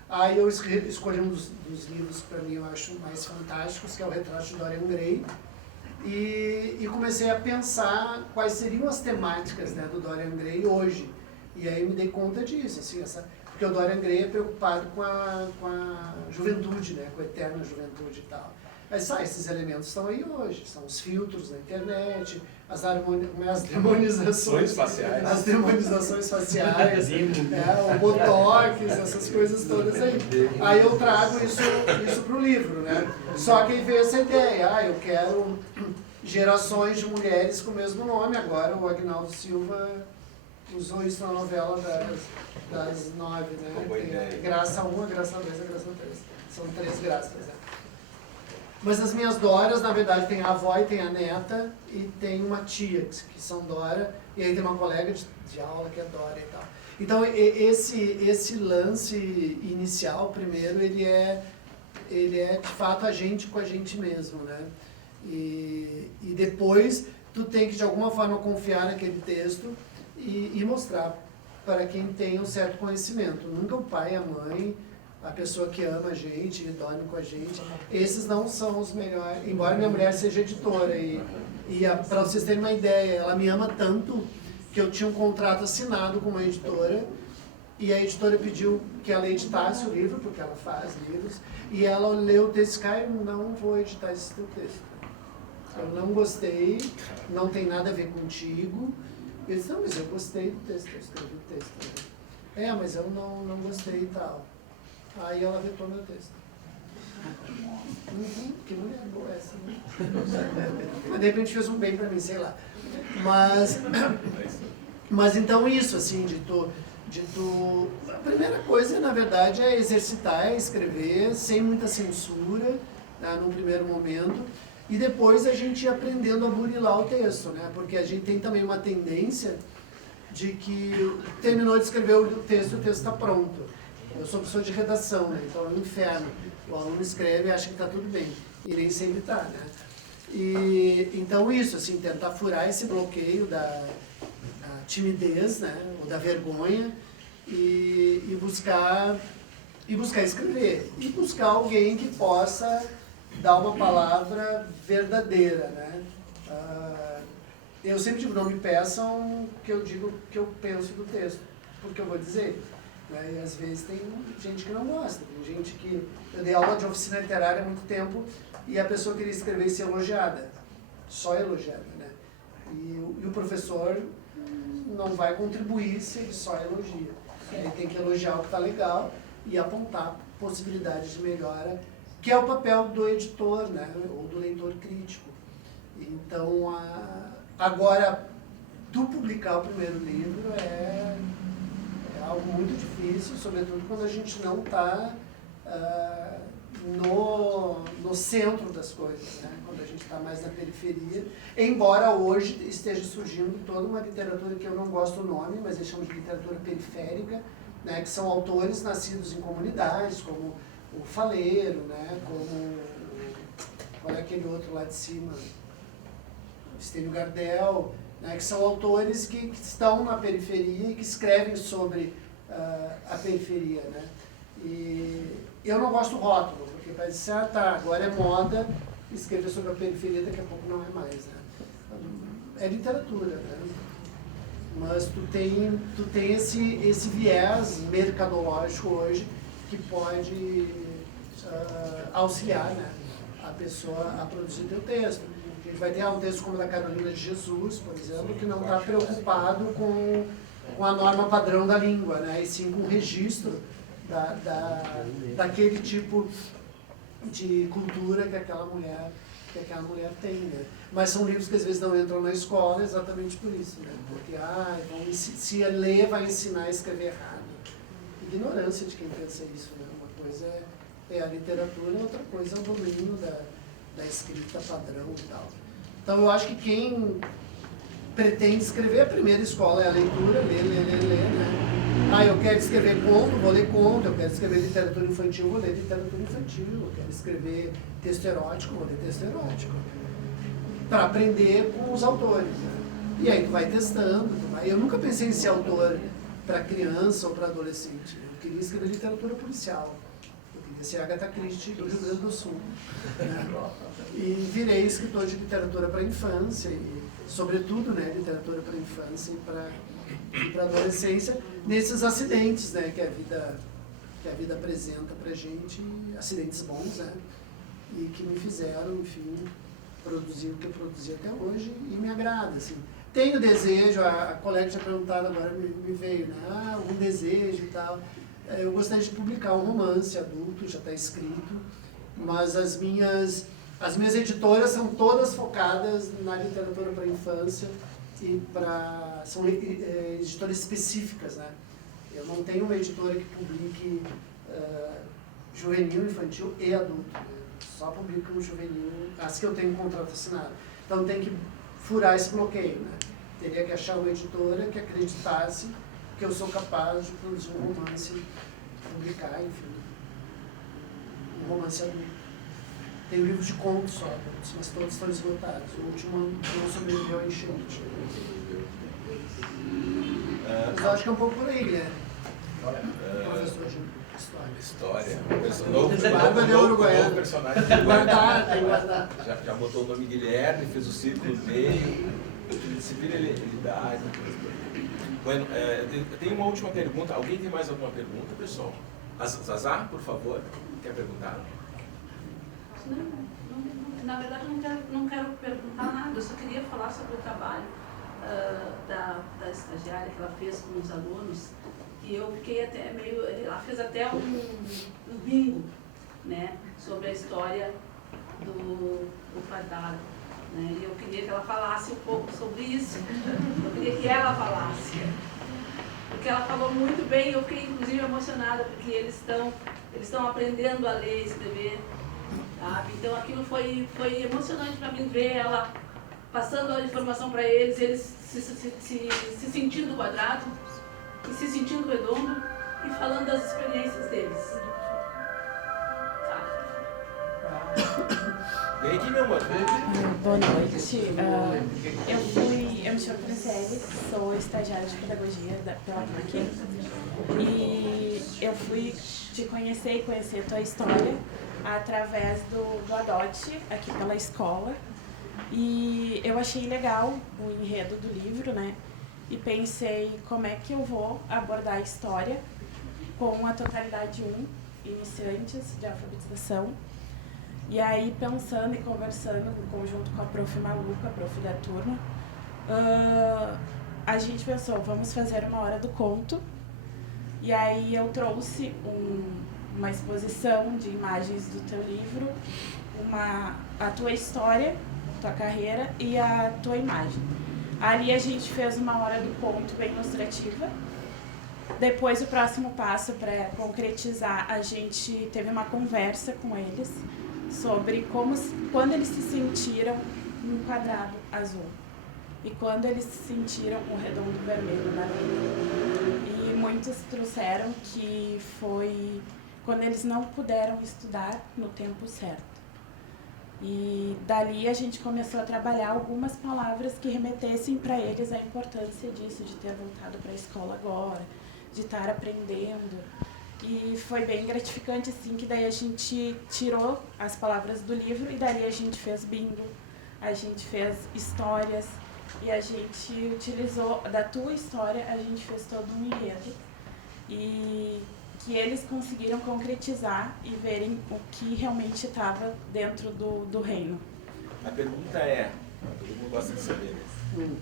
Aí eu escolhi um dos livros, para mim, eu acho mais fantásticos, que é o Retrato de Dorian Gray, e comecei a pensar quais seriam as temáticas, né, do Dorian Gray hoje. E aí me dei conta disso, assim, porque o Dorian Gray é preocupado com a juventude, né, com a eterna juventude e tal. Mas esses elementos estão aí hoje, são os filtros na internet, as demonizações faciais, o botox, essas coisas todas aí. Aí eu trago isso para o livro, né? Só que aí veio essa ideia, eu quero gerações de mulheres com o mesmo nome. Agora o Agnaldo Silva usou isso na novela das 9, né? Tem a Graça 1, a Graça 2, a Graça 3. São 3 graças, né? Mas as minhas Doras, na verdade, tem a avó e tem a neta, e tem uma tia, que são Dora, e aí tem uma colega de aula que é Dora e tal. Então, esse lance inicial, primeiro, ele é de fato a gente com a gente mesmo, né? E depois, tu tem que, de alguma forma, confiar naquele texto e mostrar para quem tem um certo conhecimento. Nunca o pai, a mãe, a pessoa que ama a gente, dorme com a gente, esses não são os melhores. Embora minha mulher seja editora, para vocês terem uma ideia, ela me ama tanto que eu tinha um contrato assinado com uma editora, e a editora pediu que ela editasse o livro, porque ela faz livros, e ela leu o texto e eu não vou editar esse teu texto. Eu não gostei, não tem nada a ver contigo. Eu disse, não, mas eu gostei do texto, eu escrevi o texto. Mas eu não gostei e tal. Aí ela vetou meu texto. Que mulher boa essa, né? Mas de repente fez um bem pra mim, sei lá. Mas então isso, assim, a primeira coisa, na verdade, é exercitar, é escrever, sem muita censura, tá, num primeiro momento, e depois a gente ir aprendendo a burilar o texto, né? Porque a gente tem também uma tendência de que terminou de escrever o texto está pronto. Eu sou professor de redação, né? Então é um inferno. O aluno escreve e acha que está tudo bem. E nem sempre está, né? Então isso, assim, tentar furar esse bloqueio timidez, né, ou da vergonha, e buscar escrever, e buscar alguém que possa dar uma palavra verdadeira, né. Eu sempre digo, não me peçam que eu digo o que eu penso do texto, porque eu vou dizer. Né? E às vezes tem gente que não gosta, tem gente que... Eu dei aula de oficina literária há muito tempo e a pessoa queria escrever e ser elogiada, só elogiada, né? E o professor não vai contribuir se ele só elogia. Ele tem que elogiar o que está legal e apontar possibilidades de melhora, que é o papel do editor, né? Ou do leitor crítico. Então, agora, tu publicar o primeiro livro é algo muito difícil, sobretudo quando a gente não está no centro das coisas, né? Quando a gente está mais na periferia. Embora hoje esteja surgindo toda uma literatura que eu não gosto do nome, mas eles chamam de literatura periférica, né? Que são autores nascidos em comunidades, como o Faleiro, né? Como... Qual é aquele outro lá de cima? Estênio Gardel, né, que são autores que estão na periferia e que escrevem sobre a periferia. Né? E eu não gosto do rótulo, porque vai dizer, agora é moda escrever sobre a periferia, daqui a pouco não é mais. Né? É literatura, né? Mas tu tem esse viés mercadológico hoje que pode auxiliar, né, a pessoa a produzir teu texto. A gente vai ter um texto como o da Carolina de Jesus, por exemplo, que não está preocupado com a norma padrão da língua, né? E sim com o registro daquele tipo de cultura que aquela mulher tem, né? Mas são livros que às vezes não entram na escola exatamente por isso, né? Porque então, se ler vai ensinar a escrever errado. Ignorância de quem pensa isso, né? Uma coisa é a literatura, outra coisa é o domínio da escrita padrão e tal. Então eu acho que quem pretende escrever, a primeira escola é a leitura, ler, né? Eu quero escrever conto, vou ler conto, eu quero escrever literatura infantil, vou ler literatura infantil, eu quero escrever texto erótico, vou ler texto erótico. Para aprender com os autores, né? E aí tu vai testando, Eu nunca pensei em ser autor para criança ou para adolescente, eu queria escrever literatura policial. Esse é Agatha Christie do Rio Grande do Sul. Né? E virei escritor de literatura para a infância, e, sobretudo, né, literatura para a infância e para a adolescência, nesses acidentes, né, que a vida apresenta para a gente, acidentes bons, né, e que me fizeram, enfim, produzir o que eu produzi até hoje, e me agrada. Assim. Tenho desejo, a colega tinha perguntado agora, me veio, né, um desejo e tal. Eu gostaria de publicar um romance adulto, já está escrito, mas as minhas editoras são todas focadas na literatura para a infância e são editoras específicas, né? Eu não tenho uma editora que publique juvenil, infantil e adulto, né? Só publico juvenil, as que eu tenho contrato assinado. Então tem que furar esse bloqueio, né? Teria que achar uma editora que acreditasse que eu sou capaz de produzir um romance, publicar, enfim, um romance adulto. Tem livros de contos só, mas todos estão esgotados. O último não sobreviveu a enchente. Mas eu acho que é um pouco por aí, né? Professor de História. Novo personagem. Guardar. Já botou o nome Guilherme, fez o círculo meio, civilidade. Bueno, eu tenho uma última pergunta. Alguém tem mais alguma pergunta, pessoal? Zazá, por favor, quer perguntar? Não, na verdade, não quero perguntar nada. Eu só queria falar sobre o trabalho da estagiária que ela fez com os alunos. E eu fiquei até meio... Ela fez até um bingo, né, sobre a história do Pardal. Né? E eu queria que ela falasse um pouco sobre isso. Eu queria que ela falasse. Porque ela falou muito bem, eu fiquei inclusive emocionada, porque eles estão aprendendo a ler e escrever. Sabe? Então aquilo foi emocionante para mim ver ela passando a informação para eles, eles se sentindo quadrado, e se sentindo redondo e falando das experiências deles. Sabe? Vem aqui, meu amor. Vem aqui. Boa noite. Eu me chamo Franciele, sou estagiária de pedagogia pela PUC. E eu fui te conhecer e conhecer a tua história através do Adote, aqui pela escola. E eu achei legal o enredo do livro, né? E pensei como é que eu vou abordar a história com a totalidade 1, iniciantes de alfabetização. E aí, pensando e conversando em conjunto com a prof. Maluca, a prof. da turma, a gente pensou, vamos fazer uma hora do conto. E aí eu trouxe uma exposição de imagens do teu livro, a tua história, tua carreira e a tua imagem. Ali a gente fez uma hora do conto bem ilustrativa. Depois, o próximo passo para concretizar, a gente teve uma conversa com eles sobre quando eles se sentiram num quadrado azul e quando eles se sentiram um redondo vermelho na vida. E muitos trouxeram que foi quando eles não puderam estudar no tempo certo. E dali a gente começou a trabalhar algumas palavras que remetessem para eles a importância disso, de ter voltado para a escola agora, de estar aprendendo. E foi bem gratificante, assim, que daí a gente tirou as palavras do livro e dali a gente fez bingo, a gente fez histórias e a gente utilizou, da tua história, a gente fez todo um enredo. E que eles conseguiram concretizar e verem o que realmente estava dentro do reino. A pergunta é, todo mundo gosta de saber, né?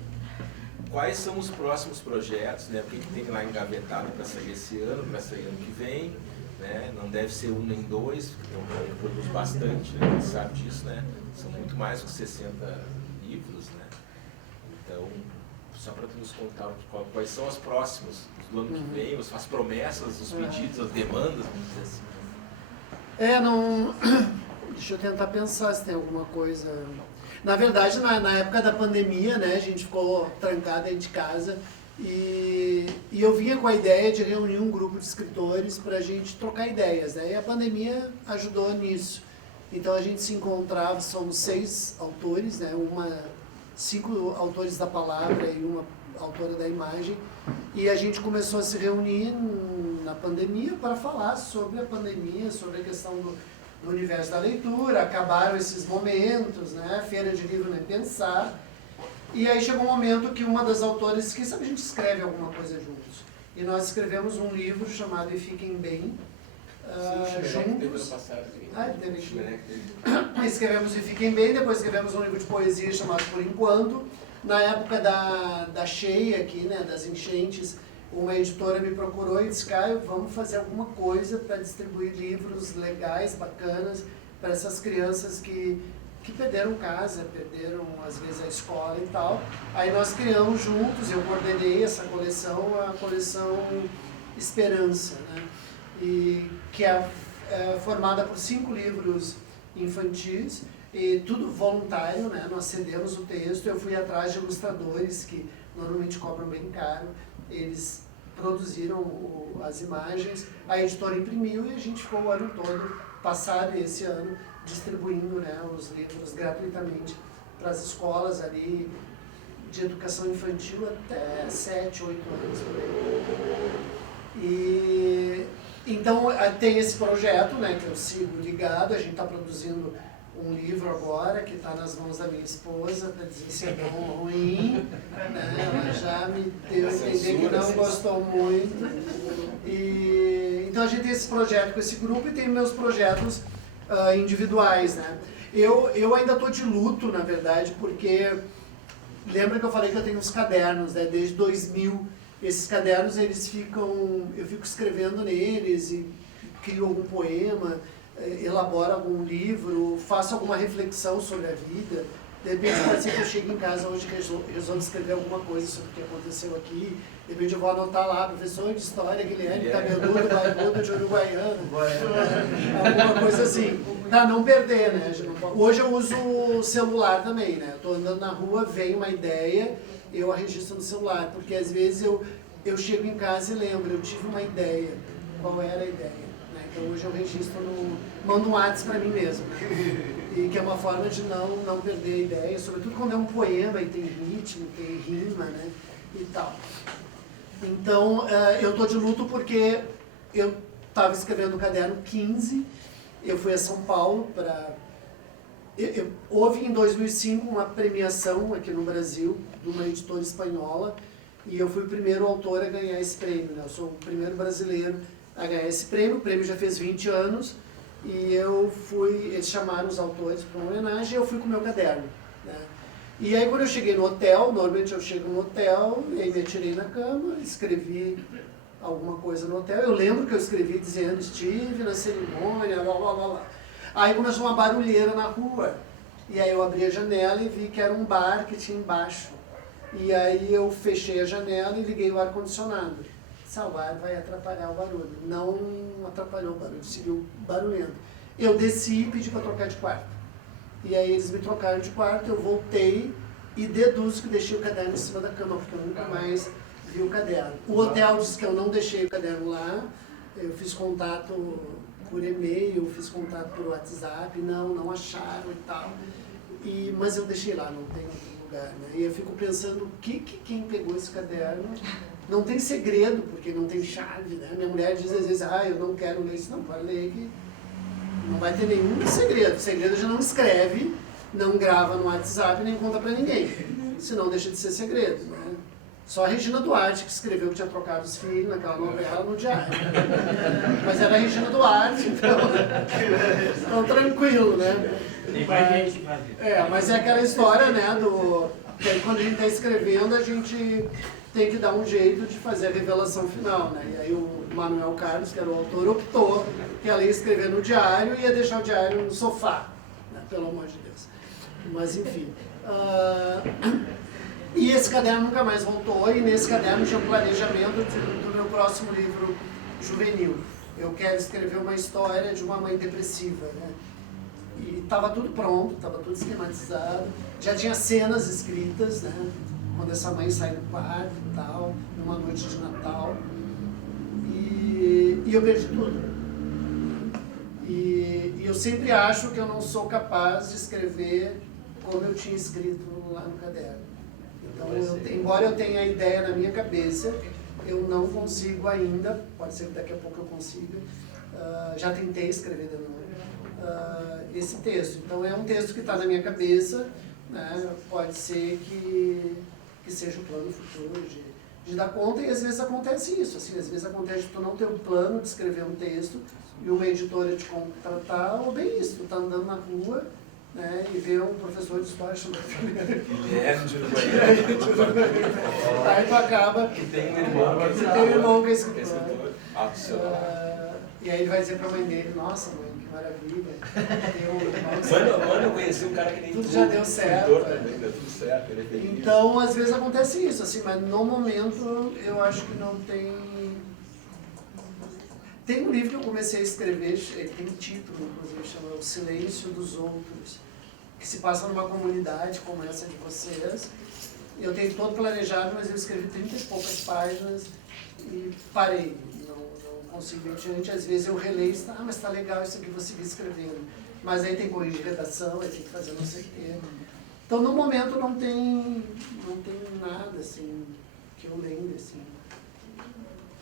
Quais são os próximos projetos, né? O que tem lá engavetado para sair esse ano, para sair ano que vem, né? Não deve ser um nem dois, porque eu produzo bastante, né? A gente sabe disso, né? São muito mais de 60 livros, né? Então, só para tu nos contar quais são os próximos do ano que vem, as promessas, os pedidos, as demandas, vamos dizer assim. Não... Deixa eu tentar pensar se tem alguma coisa... Na verdade, na época da pandemia, né, a gente ficou trancado dentro de casa e eu vinha com a ideia de reunir um grupo de escritores para a gente trocar ideias, né? E a pandemia ajudou nisso. Então a gente se encontrava, somos 6 autores, né? 5 autores da palavra e uma autora da imagem, e a gente começou a se reunir na pandemia para falar sobre a pandemia, sobre a questão do universo da leitura. Acabaram esses momentos, né? Feira de livro nem pensar. E aí chegou um momento que uma das autoras disse, quem sabe a gente escreve alguma coisa juntos. E nós escrevemos um livro chamado E Fiquem Bem, juntos. Escrevemos E Fiquem Bem, depois escrevemos um livro de poesia chamado Por Enquanto. Na época da cheia aqui, né, das enchentes, uma editora me procurou e disse, Caio, vamos fazer alguma coisa para distribuir livros legais, bacanas, para essas crianças que perderam casa, perderam às vezes a escola e tal. Aí nós criamos juntos, eu coordenei essa coleção, a coleção Esperança, né? E que é formada por 5 livros infantis, e tudo voluntário, né? Nós cedemos o texto, eu fui atrás de ilustradores que normalmente cobram bem caro, eles produziram as imagens, a editora imprimiu e a gente ficou o ano todo, passado esse ano, distribuindo, né, os livros gratuitamente para as escolas ali de educação infantil até 7, 8 anos por aí. E então tem esse projeto, né, que eu sigo ligado, a gente está produzindo um livro agora que está nas mãos da minha esposa para dizer se é bom ou ruim, né? Ela já me deu a entender que não gostou muito. E então a gente tem esse projeto com esse grupo e tem meus projetos individuais, né? Eu ainda estou de luto, na verdade, porque lembra que eu falei que eu tenho uns cadernos, né? Desde 2000. Esses cadernos, eu fico escrevendo neles e crio algum poema, elaboro algum livro, faço alguma reflexão sobre a vida. De repente pode ser que eu chegue em casa hoje que resolvo escrever alguma coisa sobre o que aconteceu aqui. De repente eu vou anotar lá, professor de história, Guilherme, cabeludo, barbudo, de uruguaiano, alguma coisa assim, para não perder, né? Hoje eu uso o celular também, né? Estou andando na rua, vem uma ideia, eu a registro no celular, porque às vezes eu chego em casa e lembro, eu tive uma ideia, qual era a ideia? né? Então hoje eu registro, mando um WhatsApp para mim mesmo. E que é uma forma de não perder a ideia, sobretudo quando é um poema e tem ritmo, tem rima, né? E tal. Então, eu estou de luto porque eu estava escrevendo o caderno 15, eu fui a São Paulo para... Houve em 2005 uma premiação aqui no Brasil, de uma editora espanhola, e eu fui o primeiro autor a ganhar esse prêmio, né? Eu sou o primeiro brasileiro a ganhar esse prêmio, o prêmio já fez 20 anos, e eles chamaram os autores para uma homenagem, e eu fui com o meu caderno, né? E aí quando eu cheguei no hotel, normalmente eu chego no hotel, e aí me atirei na cama, escrevi alguma coisa no hotel. Eu lembro que eu escrevi dizendo, estive na cerimônia, blá blá blá blá. Aí começou uma barulheira na rua, e aí eu abri a janela e vi que era um bar que tinha embaixo. E aí eu fechei a janela e liguei o ar-condicionado. O ar vai atrapalhar o barulho. Não atrapalhou o barulho, seguiu barulhento. Eu desci e pedi para trocar de quarto. E aí eles me trocaram de quarto, eu voltei e deduzo que deixei o caderno em cima da cama, porque eu nunca mais vi o caderno. O hotel disse que eu não deixei o caderno lá, eu fiz contato por e-mail, fiz contato por WhatsApp, não acharam e tal. Mas eu deixei lá, não tem outro lugar, né? E eu fico pensando, quem pegou esse caderno? Não tem segredo, porque não tem chave, né? Minha mulher diz às vezes, eu não quero ler isso. Não, pode ler que não vai ter nenhum segredo. Segredo já não escreve, não grava no WhatsApp, nem conta pra ninguém. Senão deixa de ser segredo, né? Só a Regina Duarte que escreveu que tinha trocado os filhos naquela novela no diário. Mas era a Regina Duarte, então tranquilo, né? Mas é aquela história, né, que aí quando a gente está escrevendo, a gente tem que dar um jeito de fazer a revelação final, né? E aí o Manuel Carlos, que era o autor, optou que ela ia escrever no diário e ia deixar o diário no sofá, né? Pelo amor de Deus. Mas enfim. E esse caderno nunca mais voltou, e nesse caderno tinha um planejamento do meu próximo livro juvenil. Eu quero escrever uma história de uma mãe depressiva, né? E estava tudo pronto, estava tudo esquematizado, já tinha cenas escritas, né? Quando essa mãe sai do quarto e tal, numa noite de Natal. E eu perdi tudo. E eu sempre acho que eu não sou capaz de escrever como eu tinha escrito lá no caderno. Então, embora eu tenha a ideia na minha cabeça, eu não consigo ainda, pode ser que daqui a pouco eu consiga, já tentei escrever de novo, esse texto. Então é um texto que está na minha cabeça, né? Pode ser que seja o plano futuro de dar conta, e às vezes acontece isso, assim, às vezes acontece de tu não ter um plano de escrever um texto e uma editora te contratar, ou bem isso, tu tá andando na rua, né, e vê um professor de história chamado aí tu acaba que tem um irmão que é escritor. E aí ele vai dizer pra mãe dele, nossa mãe, que maravilha, mano, eu conheci um cara que nem tudo já deu certo, também, deu tudo certo, ele é feliz. Então às vezes acontece isso, assim, mas no momento eu acho que não tem. Tem um livro que eu comecei a escrever, tem um título, inclusive, chama O Silêncio dos Outros, que se passa numa comunidade como essa de vocês. Eu tenho todo planejado, mas eu escrevi 30 e poucas páginas e parei, não consigo ir adiante. Às vezes eu releio, mas tá legal isso aqui, vou seguir escrevendo. Mas aí tem que corrigir redação, aí tem que fazer não sei o quê. Então, no momento, não tem nada, assim, que eu lembre, assim,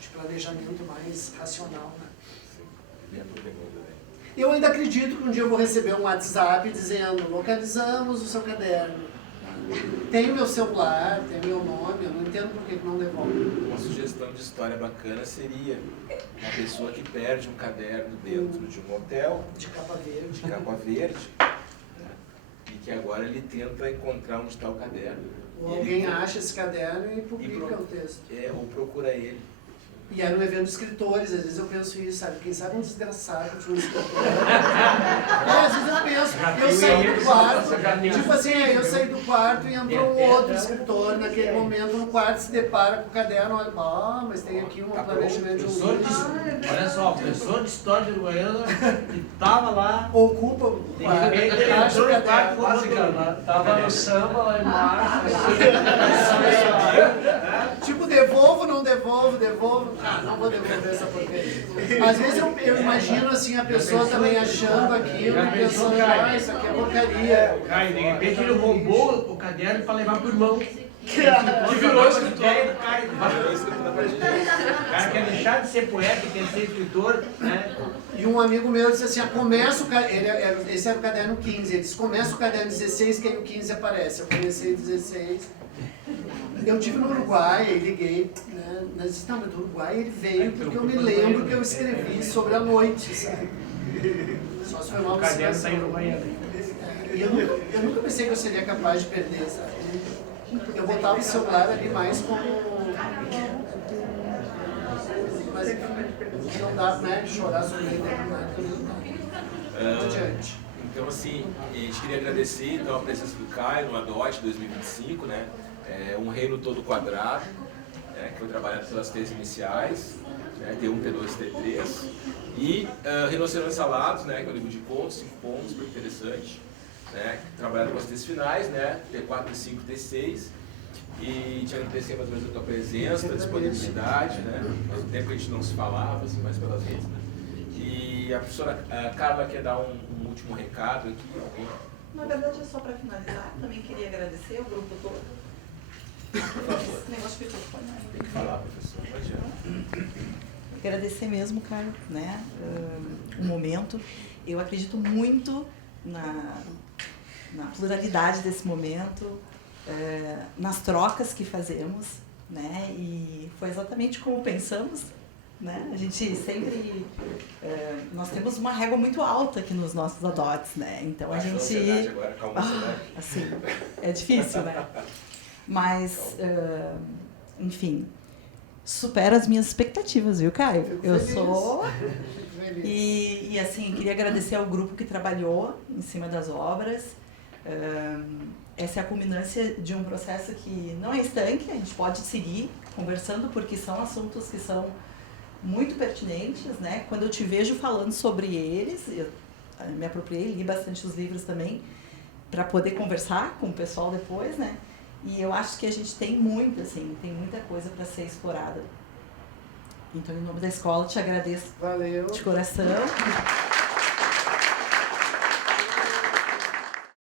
de planejamento mais racional, né? Eu ainda acredito que um dia eu vou receber um WhatsApp dizendo, localizamos o seu caderno, tem o meu celular, tem o meu nome, eu não entendo por que não devolve. Uma sugestão de história bacana seria uma pessoa que perde um caderno dentro de um hotel de capa verde, né? E que agora ele tenta encontrar onde está o caderno. Ou alguém acha esse caderno e publica o texto. Ou procura ele. E aí no evento de escritores, às vezes eu penso isso, sabe? Quem sabe um desgraçado de um escritor. Às vezes eu penso, eu saí do quarto, tipo assim, eu saí do quarto e entrou um outro escritor, naquele momento no quarto se depara com o caderno, olha, mas tem aqui um planejamento de um livro. Olha só, professor de história de Uruguaiana que tava lá, ocupa o quarto, acha o caderno, tava no samba lá embaixo. Tipo, devolvo, não devolvo. devolvo. Ah, não vou devolver essa porcaria. Às vezes eu imagino assim, a pessoa também achando aquilo, pensando, ah, isso aqui é porcaria. Caio, de repente ele roubou o caderno para levar pro irmão. Que virou escritor. O cara quer deixar de ser poeta e quer ser escritor, né? E um amigo meu disse assim, começa esse era o caderno 15, ele disse, começa o caderno 16 que aí o 15 aparece. Eu comecei 16. Eu estive no Uruguai, aí liguei, né? Mas disse, não, mas do Uruguai ele veio porque eu me lembro que eu escrevi sobre a noite, sabe? Só se foi mal. O caderno está em Uruguaiana. E eu nunca pensei que eu seria capaz de perder, sabe? Eu botava o celular ali mais como... Mas não dá, né, chorar sobre ele, adiante. Então, assim, a gente queria agradecer então, a presença do Caio no ADOT 2025, né? Um reino todo quadrado, né, que foi trabalhado pelas três iniciais, né, T1, T2 e T3. E Rinocerontes Alados, né, que é um livro de contos, 5 contos, super interessante. Né, trabalhado com as três finais, né, T4, T5 e T6, e te agradecer mais ou menos a tua presença, a disponibilidade, né, faz um tempo que a gente não se falava, assim, mais pelas redes, né, e a professora Carla quer dar um último recado aqui. Na verdade é só para finalizar, também queria agradecer ao grupo todo. Esse negócio ficou tem que falar, professor, não adianta. Agradecer mesmo, Caio, né, o momento, eu acredito muito na pluralidade desse momento, nas trocas que fazemos, né? E foi exatamente como pensamos, né? A gente sempre... nós temos uma régua muito alta aqui nos nossos ADOTs, né? Então a gente... Agora, calma, assim, é difícil, né? Mas, enfim, supera as minhas expectativas, viu, Caio? Eu sou... E assim, queria agradecer ao grupo que trabalhou em cima das obras. Essa é a culminância de um processo que não é estanque, a gente pode seguir conversando, porque são assuntos que são muito pertinentes, né? Quando eu te vejo falando sobre eles, eu me apropriei, li bastante os livros também, para poder conversar com o pessoal depois, né? E eu acho que a gente tem muito, assim, tem muita coisa para ser explorada. Então, em nome da escola, te agradeço. Valeu. De coração.